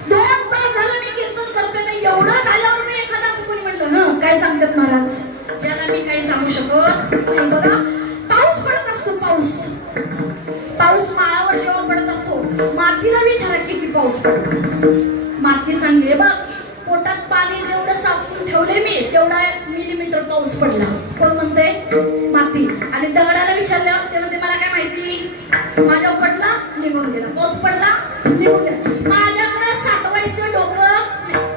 2 तास झालं मी कीर्तन करतोय. मी एवढं झाल्यावर मी एखादा असं कोणी म्हटलं काय सांगतात महाराज, याला मी काही सांगू शकत नाही. बघा पाऊस पडत असतो, पाऊस माळावर जेव्हा पडत असतो, मातीला विचारा किती पाऊस पडतो. माती सांगले बघ पोटात पाणी जेवढं साचून ठेवले मी तेवढा मिलीमीटर पाऊस पडला. कोण म्हणतंय? माती. आणि दगडाला विचारल्यावर ते म्हणते मला काय माहिती, माझ्या पडला निघून गेला, पाऊस पडला निघून गेला. माझ्याकडे साठवायचं डोकं,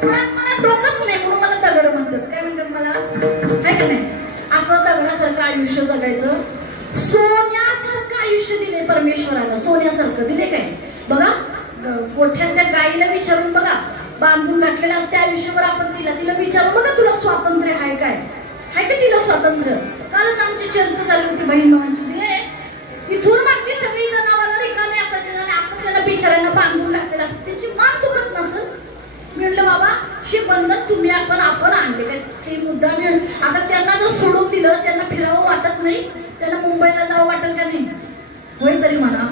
मला डोकंच नाही म्हणून मला दगड म्हणतात. काय म्हणतात मला? आहे का नाही? असं दगडासारखं आयुष्य जगायचं. सोन्यासारखं आयुष्य दिले परमेश्वरानं, सोन्यासारखं दिले. काय बघा गोठ्यातल्या गाईला विचारून बघा, बांधून घातलेलं असते आयुष्यभर आपण तिला विचारून बघा तुला स्वातंत्र्य आहे काय? आहे का तिला स्वातंत्र्य? कालच आमची चर्चा चालू होती बहीण भावांची. इथून मागची सगळी जनावरं रिकामी असायची आणि आपण त्याला बिचाऱ्यांना बांधून घातलेलं असतं, त्याची मान दुखत नसेल. मी म्हटलं बाबा शे बंधन तुम्ही आपण आणले काय ते मुद्दा मिळून. आता त्यांना जर सोडून दिलं, त्यांना फिरावं वाटत नाही, त्यांना मुंबईला जावं वाटत का नाही? होय तरी म्हणा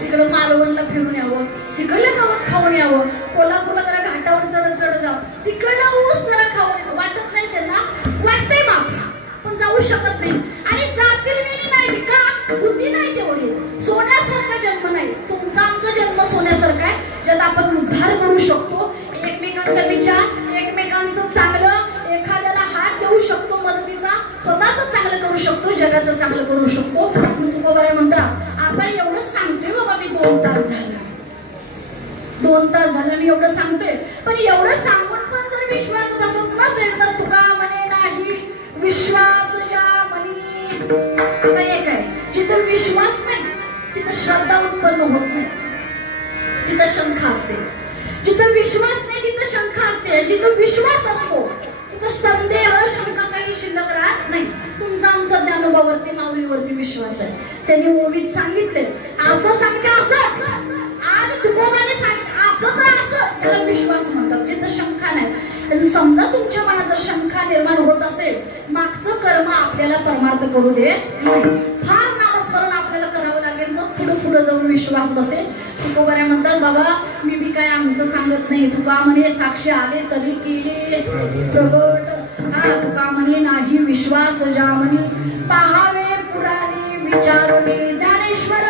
तिकडं मालवणला फिरून यावं, तिकडलं गवत खाऊन यावं, कोल्हापूरला जरा घाटावर चढत जावं, तिकडला ऊस जरा खाऊन वाटत नाही त्यांना? वाटतंय बाप, पण जाऊ शकत नाही. आणि जातील वेळी नाही का बुद्धी नाही तेवढी. सोन्यासारखा जन्म नाही, तुमचा आमचा जन्म सोन्यासारखा आहे, ज्यात आपण उद्धार करू शकतो. एकमेकांचा विचार, एकमेकांचं चांगलं, एखाद्याला हात देऊ शकतो मदतीचा, स्वतःच चांगलं करू शकतो, जगाचं चांगलं करू शकतो. तुकोबाराय म्हणतात आता एवढं सांगतोय बाबा मी 2 तास झाला, 2 तास झालं मी एवढं सांगतोय, पण एवढं सांगून पण जर विश्वास बसत नसेल तर तुका म्हणे नाही विश्वास ज्या म्हणी. आता एक आहे, जिथं विश्वास नाही तिथं श्रद्धा उत्पन्न होत नाही, तिथं शंका असते. जिथं विश्वास नाही तिथं शंका असते, जिथं विश्वास असतो तिथं संदेह शंका काही शिल्लक राहत नाही. तुमचा आमचा ज्ञानोबावरती माऊलीवरती विश्वास आहे. त्यांनी ओवीत सांगितले असं सांगितलं असंच, आज तुकोबाने सांगितलं असं तर असंच, त्याला विश्वास म्हणतात. जिथं शंका नाही. समजा तुमच्या मनात जर शंका निर्माण होत असेल, मागचं कर्म आपल्याला परमार्थ करू दे नाही, फार नामस्मरण आपल्याला करावं लागेल, मग पुढे जाऊन विश्वास बसेल. तुकोबाराय म्हणतात बाबा मी बी काय आमचं सांगत नाही, तुका म्हणे साक्षी आले तरी केले प्रगट. तुका म्हणे नाही विश्वास ज्या म्हणे पाहावे पुराणे विचारुणे ज्ञानेश्वर.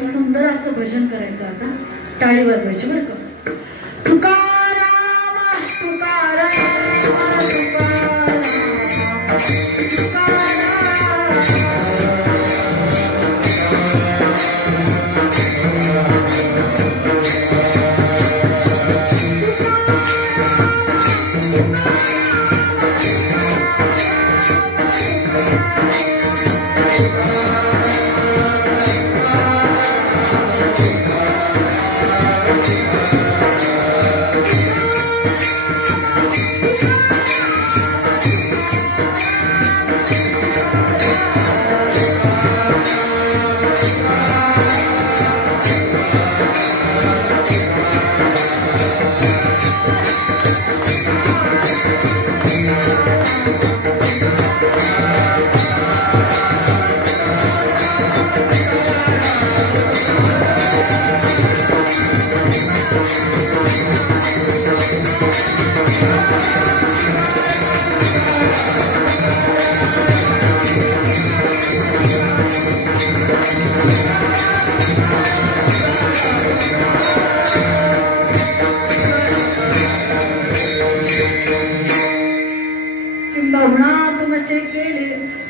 सुंदर असं भजन करायचं. आता टाळी वाजवायची बरं का. तुकाराम तुकाराम तुकाराम तुकाराम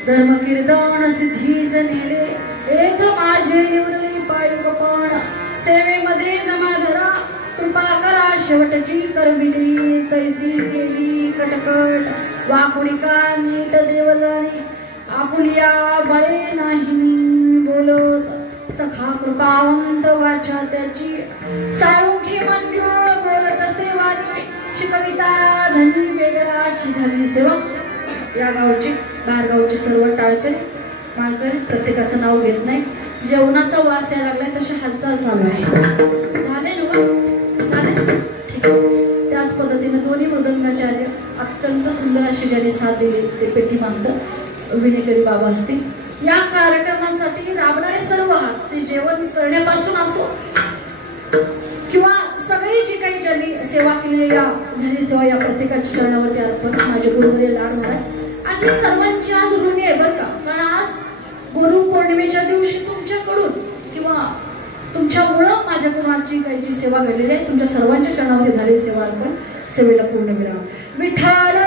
धर्म कीर्तन सिद्धीस नेले एक माझे निवडली पायी कपाण सेवेमध्ये जमा धरा कृपा करा शेवटची करमिली तैसी केली कटकट वाकुडिका नीट देवजाणी आपुलिया बळे नाही मी बोलत सखा कृपावंत वाचा त्याची सारुखी मंजूळ बोलत सेवानी शिकविता धनी वेगळाची झाली सेवा. या गावची बाहेरगावचे सर्व टाळकरी माळकरी प्रत्येकाचं नाव घेत नाही. जेवणाचा वास यायला लागलाय तशी हालचाल चालू आहे. झाले ना झाले ठीक आहे. त्याच पद्धतीने दोन्ही मृदंगाचार्य अत्यंत सुंदर अशी ज्यांनी साथ दिली ते पेटी मास्तर विनेकरी बाबा असतील. या कार्यक्रमासाठी राबणारे सर्व हात ते जेवण करण्यापासून असो किंवा सगळी जी काही ज्यांनी सेवा केली झाली सेवा या प्रत्येकाच्या चरणावरती अर्पण. माझे गुरुवर्य लाड महाराज आणि सर्वांची आज ऋणी आहे बरं का. कारण आज गुरु पौर्णिमेच्या दिवशी तुमच्याकडून किंवा तुमच्यामुळं माझ्याकडून आजची काही जी सेवा घडलेली आहे तुमच्या सर्वांच्या चरणावरती झालेली सेवा अर्पण सेवेला पूर्ण मिळावं. विठ्ठल